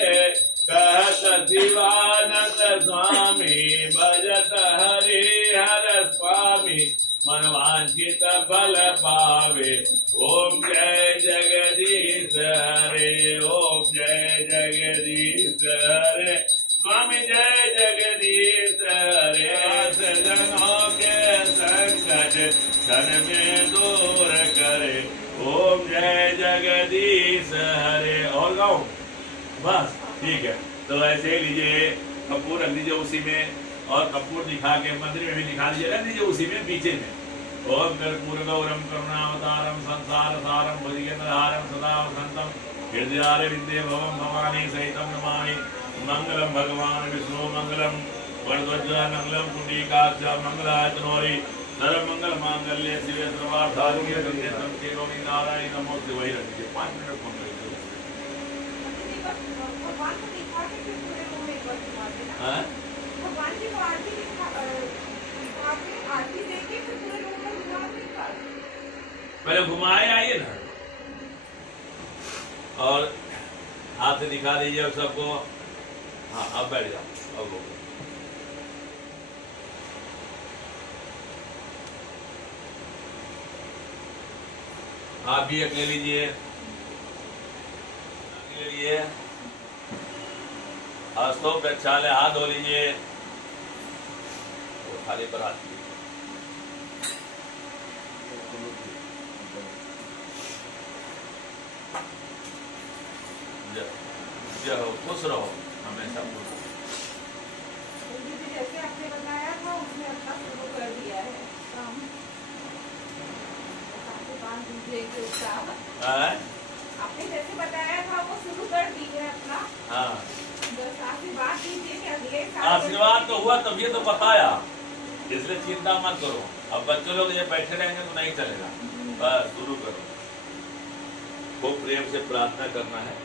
कहत शिवानंद स्वामी, भजत हरिहर स्वामी, मनवांछित फल पावे। ओम जय जगदीश हरे, ओम जय जगदीश हरे, स्वामी जय जगदीश हरे, सजनों के संकट क्षण में दूर करे। ओम जय जगदीश हरे। और गाओ बस ठीक है। तो ऐसे ही लीजिए, कपूर रख दीजिए उसी में, और कपूर दिखा के मंदिर में भी दिखा दीजिए, रख दीजिए उसी में पीछे में। ओम कर्पूर गौरम करुणावतारम संसार सारम भुजगेन्द्रहारम सदा वसंतम हृदयारे विद्ये भवम भवानी सहितम नमामि। मंगलम भगवान विष्णु मंगलम वरध्वज मंगलम पुंडरीकाक्ष मंगलायतनोरि सर्वमंगल मांगल्ये शिवे सर्वार्थसाधिके शरण्ये त्र्यंबके गौरी नारायणी नमोस्तुते। वही रख दीजिए 5 मिनट फोन कर दीजिए। हाँ? भगवान जी को आरती देखिए, फिर पूरे रूम में घुमा। पहले घुमाए आइए ना, और हाथ से दिखा दीजिए अब सबको। हाँ अब बैठ जाओ। अब आप भी अकेले लीजिए, हस्तों प्रक्षालय, हाथ धो लीजिए, थाली पर हाथ लीजिए। खुश रहो हमेशा। जैसे आपने बताया था उसने अपना शुरू कर दिया है काम। आपने जैसे बताया था वो शुरू कर दी है अपना। हाँ बस आशीर्वाद दीजिए कि अगले साल। आशीर्वाद तो हुआ तभी तो बताया, इसलिए चिंता मत करो। अब बच्चों लोग ये बैठे रहेंगे तो नहीं चलेगा, बस शुरू करो। खूब प्रेम से प्रार्थना करना है।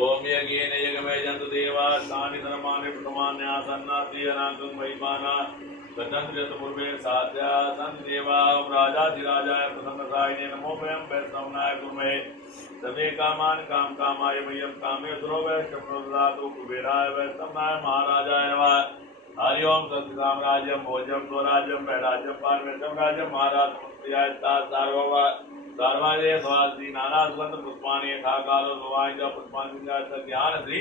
ओम यज्ञेन यज्ञमय जन्तु देवा तानि धर्माणि प्रथमान्य आसन्नाति अनागं महिमाना गतन्त्रयत पूर्वे साध्या सन्देवा राजाधिराजाय प्रसन्नताय नमो वयं वैष्णवनाय कुर्महे सवे कामान काम कामाय मह्यं कामेश्वरो वैष्णवप्रदातो कुबेराय वैष्णवनाय महाराजाय नमः। हरि ओम सत्य साम्राज्यं भोजं स्वराज्यं वैराज्यं पारमेश्वरं राज्यं महाराज मुक्तियाय सार्वभौम सर्वाजय स्वास्थी नाना सुगंध पुष्पाणी यथा कालो भवानी का पुष्पाणी ज्ञान श्री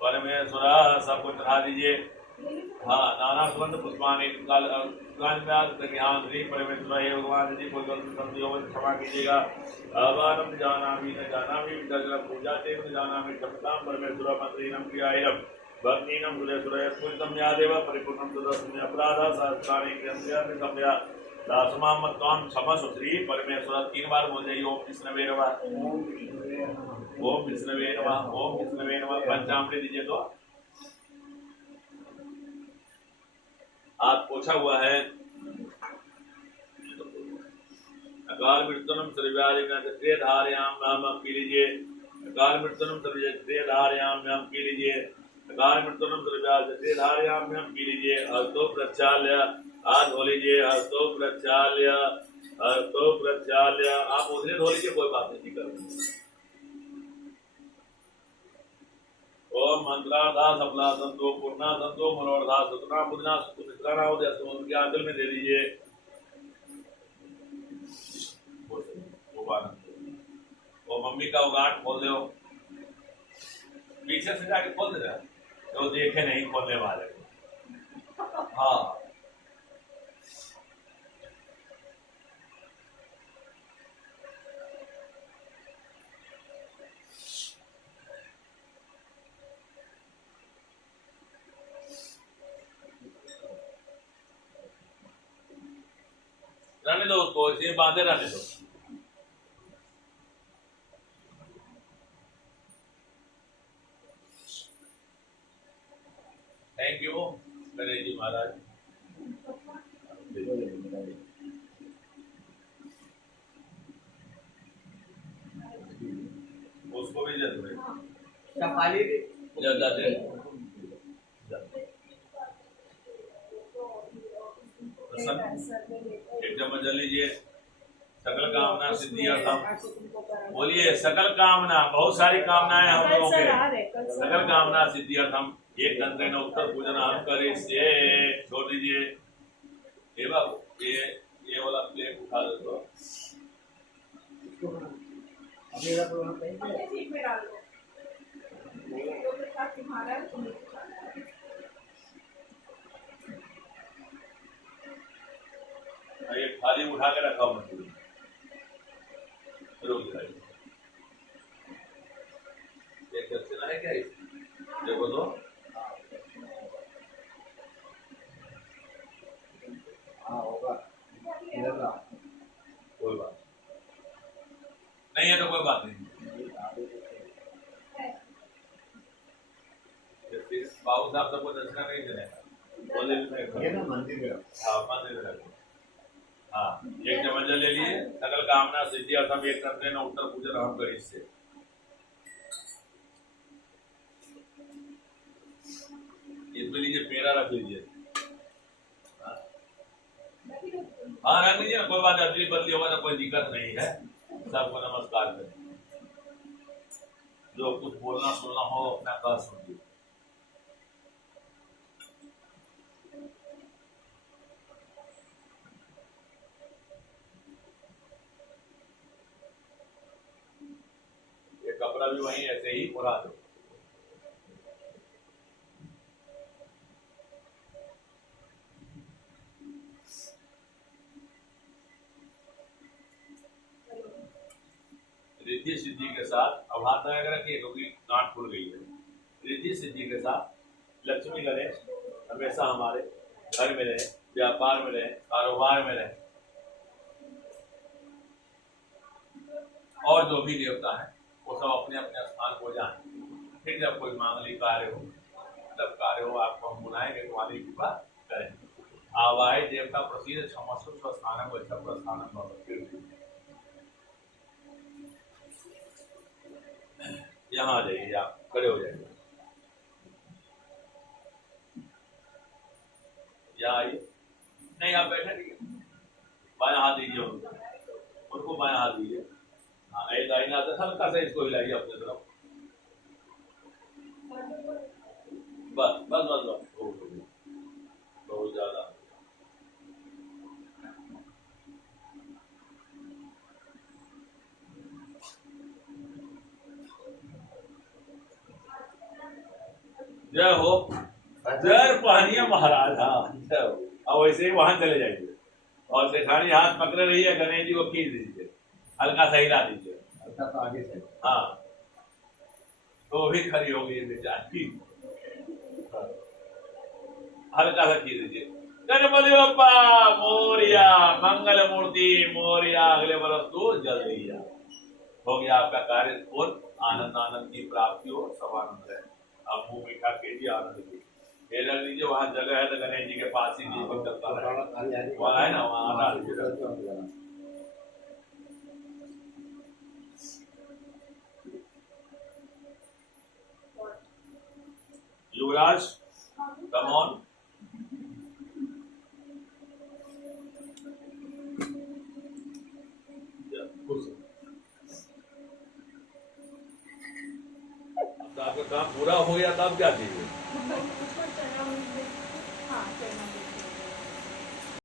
परमेश्वर सब कुछ चढ़ा दीजिए। हाँ नाना सुगंध पुष्पाणी ज्ञान श्री परमेश्वर हे भगवान जी कोई गलती क्षमा कीजिएगा। अवानम जानामि न जानामि पूजा देव जानामि क्षमताम परमेश्वर मंत्रीनम क्रियायम भक्तिनम सुरेश्वर पूजितम या देव परिपूर्णम सुदर्शन अपराध सहस्राणि ग्रंथ्य संभया दासमामत्वाम क्षमस्व श्री परमेश्वर 3 बार बोल जाइए। ओम विष्णवे नमः, ओम विष्णवे नमः, ओम विष्णवे नमः। पंचामृत दीजिए तो हाथ पोछा हुआ है। अकाल मृत्युनम सर्वव्याधि धारयाम नाम पी लीजिए। अकाल मृत्युनम सर्वव्याधि धारयाम नाम पी लीजिए। अकाल मृत्युनम सर्वव्याधि धारयाम नाम पी लीजिए। हस्तो प्रक्षाल्य हाथ धो लीजिए। हस्तो प्रक्षाल्य, हस्तो प्रक्षाल्य। आप उधर धो लीजिए, कोई बात नहीं करेंगे। ओम मंत्रार्था सफला संतो पूर्णा संतो मनोरथा सतना बुद्धना सुमित्राना हो जाए तो उनके आंचल में दे दीजिए। मम्मी का वो गांठ खोल दो, पीछे से जाके खोल दे रहा, तो देखे नहीं खोलने वाले को। हाँ रहने दो उसको, इसे बांधे रहने दो। थैंक यू गणेश जी महाराज। उसको भी दे दो, खाली ज्यादा दे। एक चम्मच जल लीजिए। सकल कामना सिद्धि अर्थम, बोलिए सकल कामना, बहुत सारी कामनाएं हम लोगों के, सकल कामना सिद्धि अर्थम एक घंटे में उत्तर पूजन हम करे से छोड़ दीजिए। ये बाबू ये वाला प्लेट उठा दो तो ये थाली उठा के रखा मत, रोक दिखाइए। एक दक्षिणा है क्या देखो तो, होगा कोई बात नहीं है तो कोई बात नहीं। बाबू साहब सबको दक्षिणा नहीं देने, बोले मंदिर में। हाँ मंदिर में। हाँ एक चम्मच जल ले लिए। सकल कामना सिद्धि अर्थम एक घंटे में उत्तर पूजन हम करें इससे। इसमें लीजिए पेड़ा रख लीजिए। हाँ रख लीजिए, कोई बात अदली बदली होगा तो कोई दिक्कत नहीं है। सबको नमस्कार करें। जो कुछ बोलना सुनना हो अपना कह सुनिए। ये कपड़ा भी वहीं ऐसे ही उड़ा दो। रिद्धि सिद्धि के साथ अब हाथ लगा कर रखिए क्योंकि गांठ खुल गई है। रिद्धि सिद्धि के साथ लक्ष्मी गणेश हमेशा हमारे घर में रहे, व्यापार में रहे, कारोबार में रहे, और जो भी देवता है वो सब अपने अपने स्थान को जाए। फिर जब कोई मांगलिक कार्य हो, तब कार्य हो आपको हम बुलाएंगे, तुम्हारी कृपा करेंगे। आवाय देवता प्रसिद्ध क्षमस्व स्वस्थानम वैसा प्रस्थानम भवति। यहाँ आ जाइए, आप खड़े हो जाइए। यहाँ आइए, नहीं आप बैठे रहिए। बायां हाथ दीजिए उनको बायां हाथ दीजिए। हाँ एक आईना से हल्का सा इसको हिलाइए अपने तरफ। बस बस बस बस, बहुत ज्यादा। जय हो, जय पानिया महाराज। हाँ जय हो। अब वैसे ही वहां चले जाइए और सेठानी हाथ पकड़े रहिए, गणेश जी को खींच दीजिए, हल्का सा हिला दीजिए। हल्का सा आगे से। हाँ तो भी खड़ी होगी बेचारी। हल्का सा खींच दीजिए। गणपति बप्पा मोरिया, मंगल मूर्ति मोरिया, अगले बरस तो जल्दी हो गया आपका कार्य पूर्ण। आनंद आनंद की प्राप्ति हो, सब आनंद है। आप मुंह मीठा कीजिए, आनंद कीजिए। रख लीजिए, वहाँ जगह है तो गणेश जी के पास ही दीपक चलता रहे, वहाँ है ना, वहाँ डाल दीजिए। युवराज कम ऑन। आपका काम पूरा हो गया तब क्या चाहिए? हाँ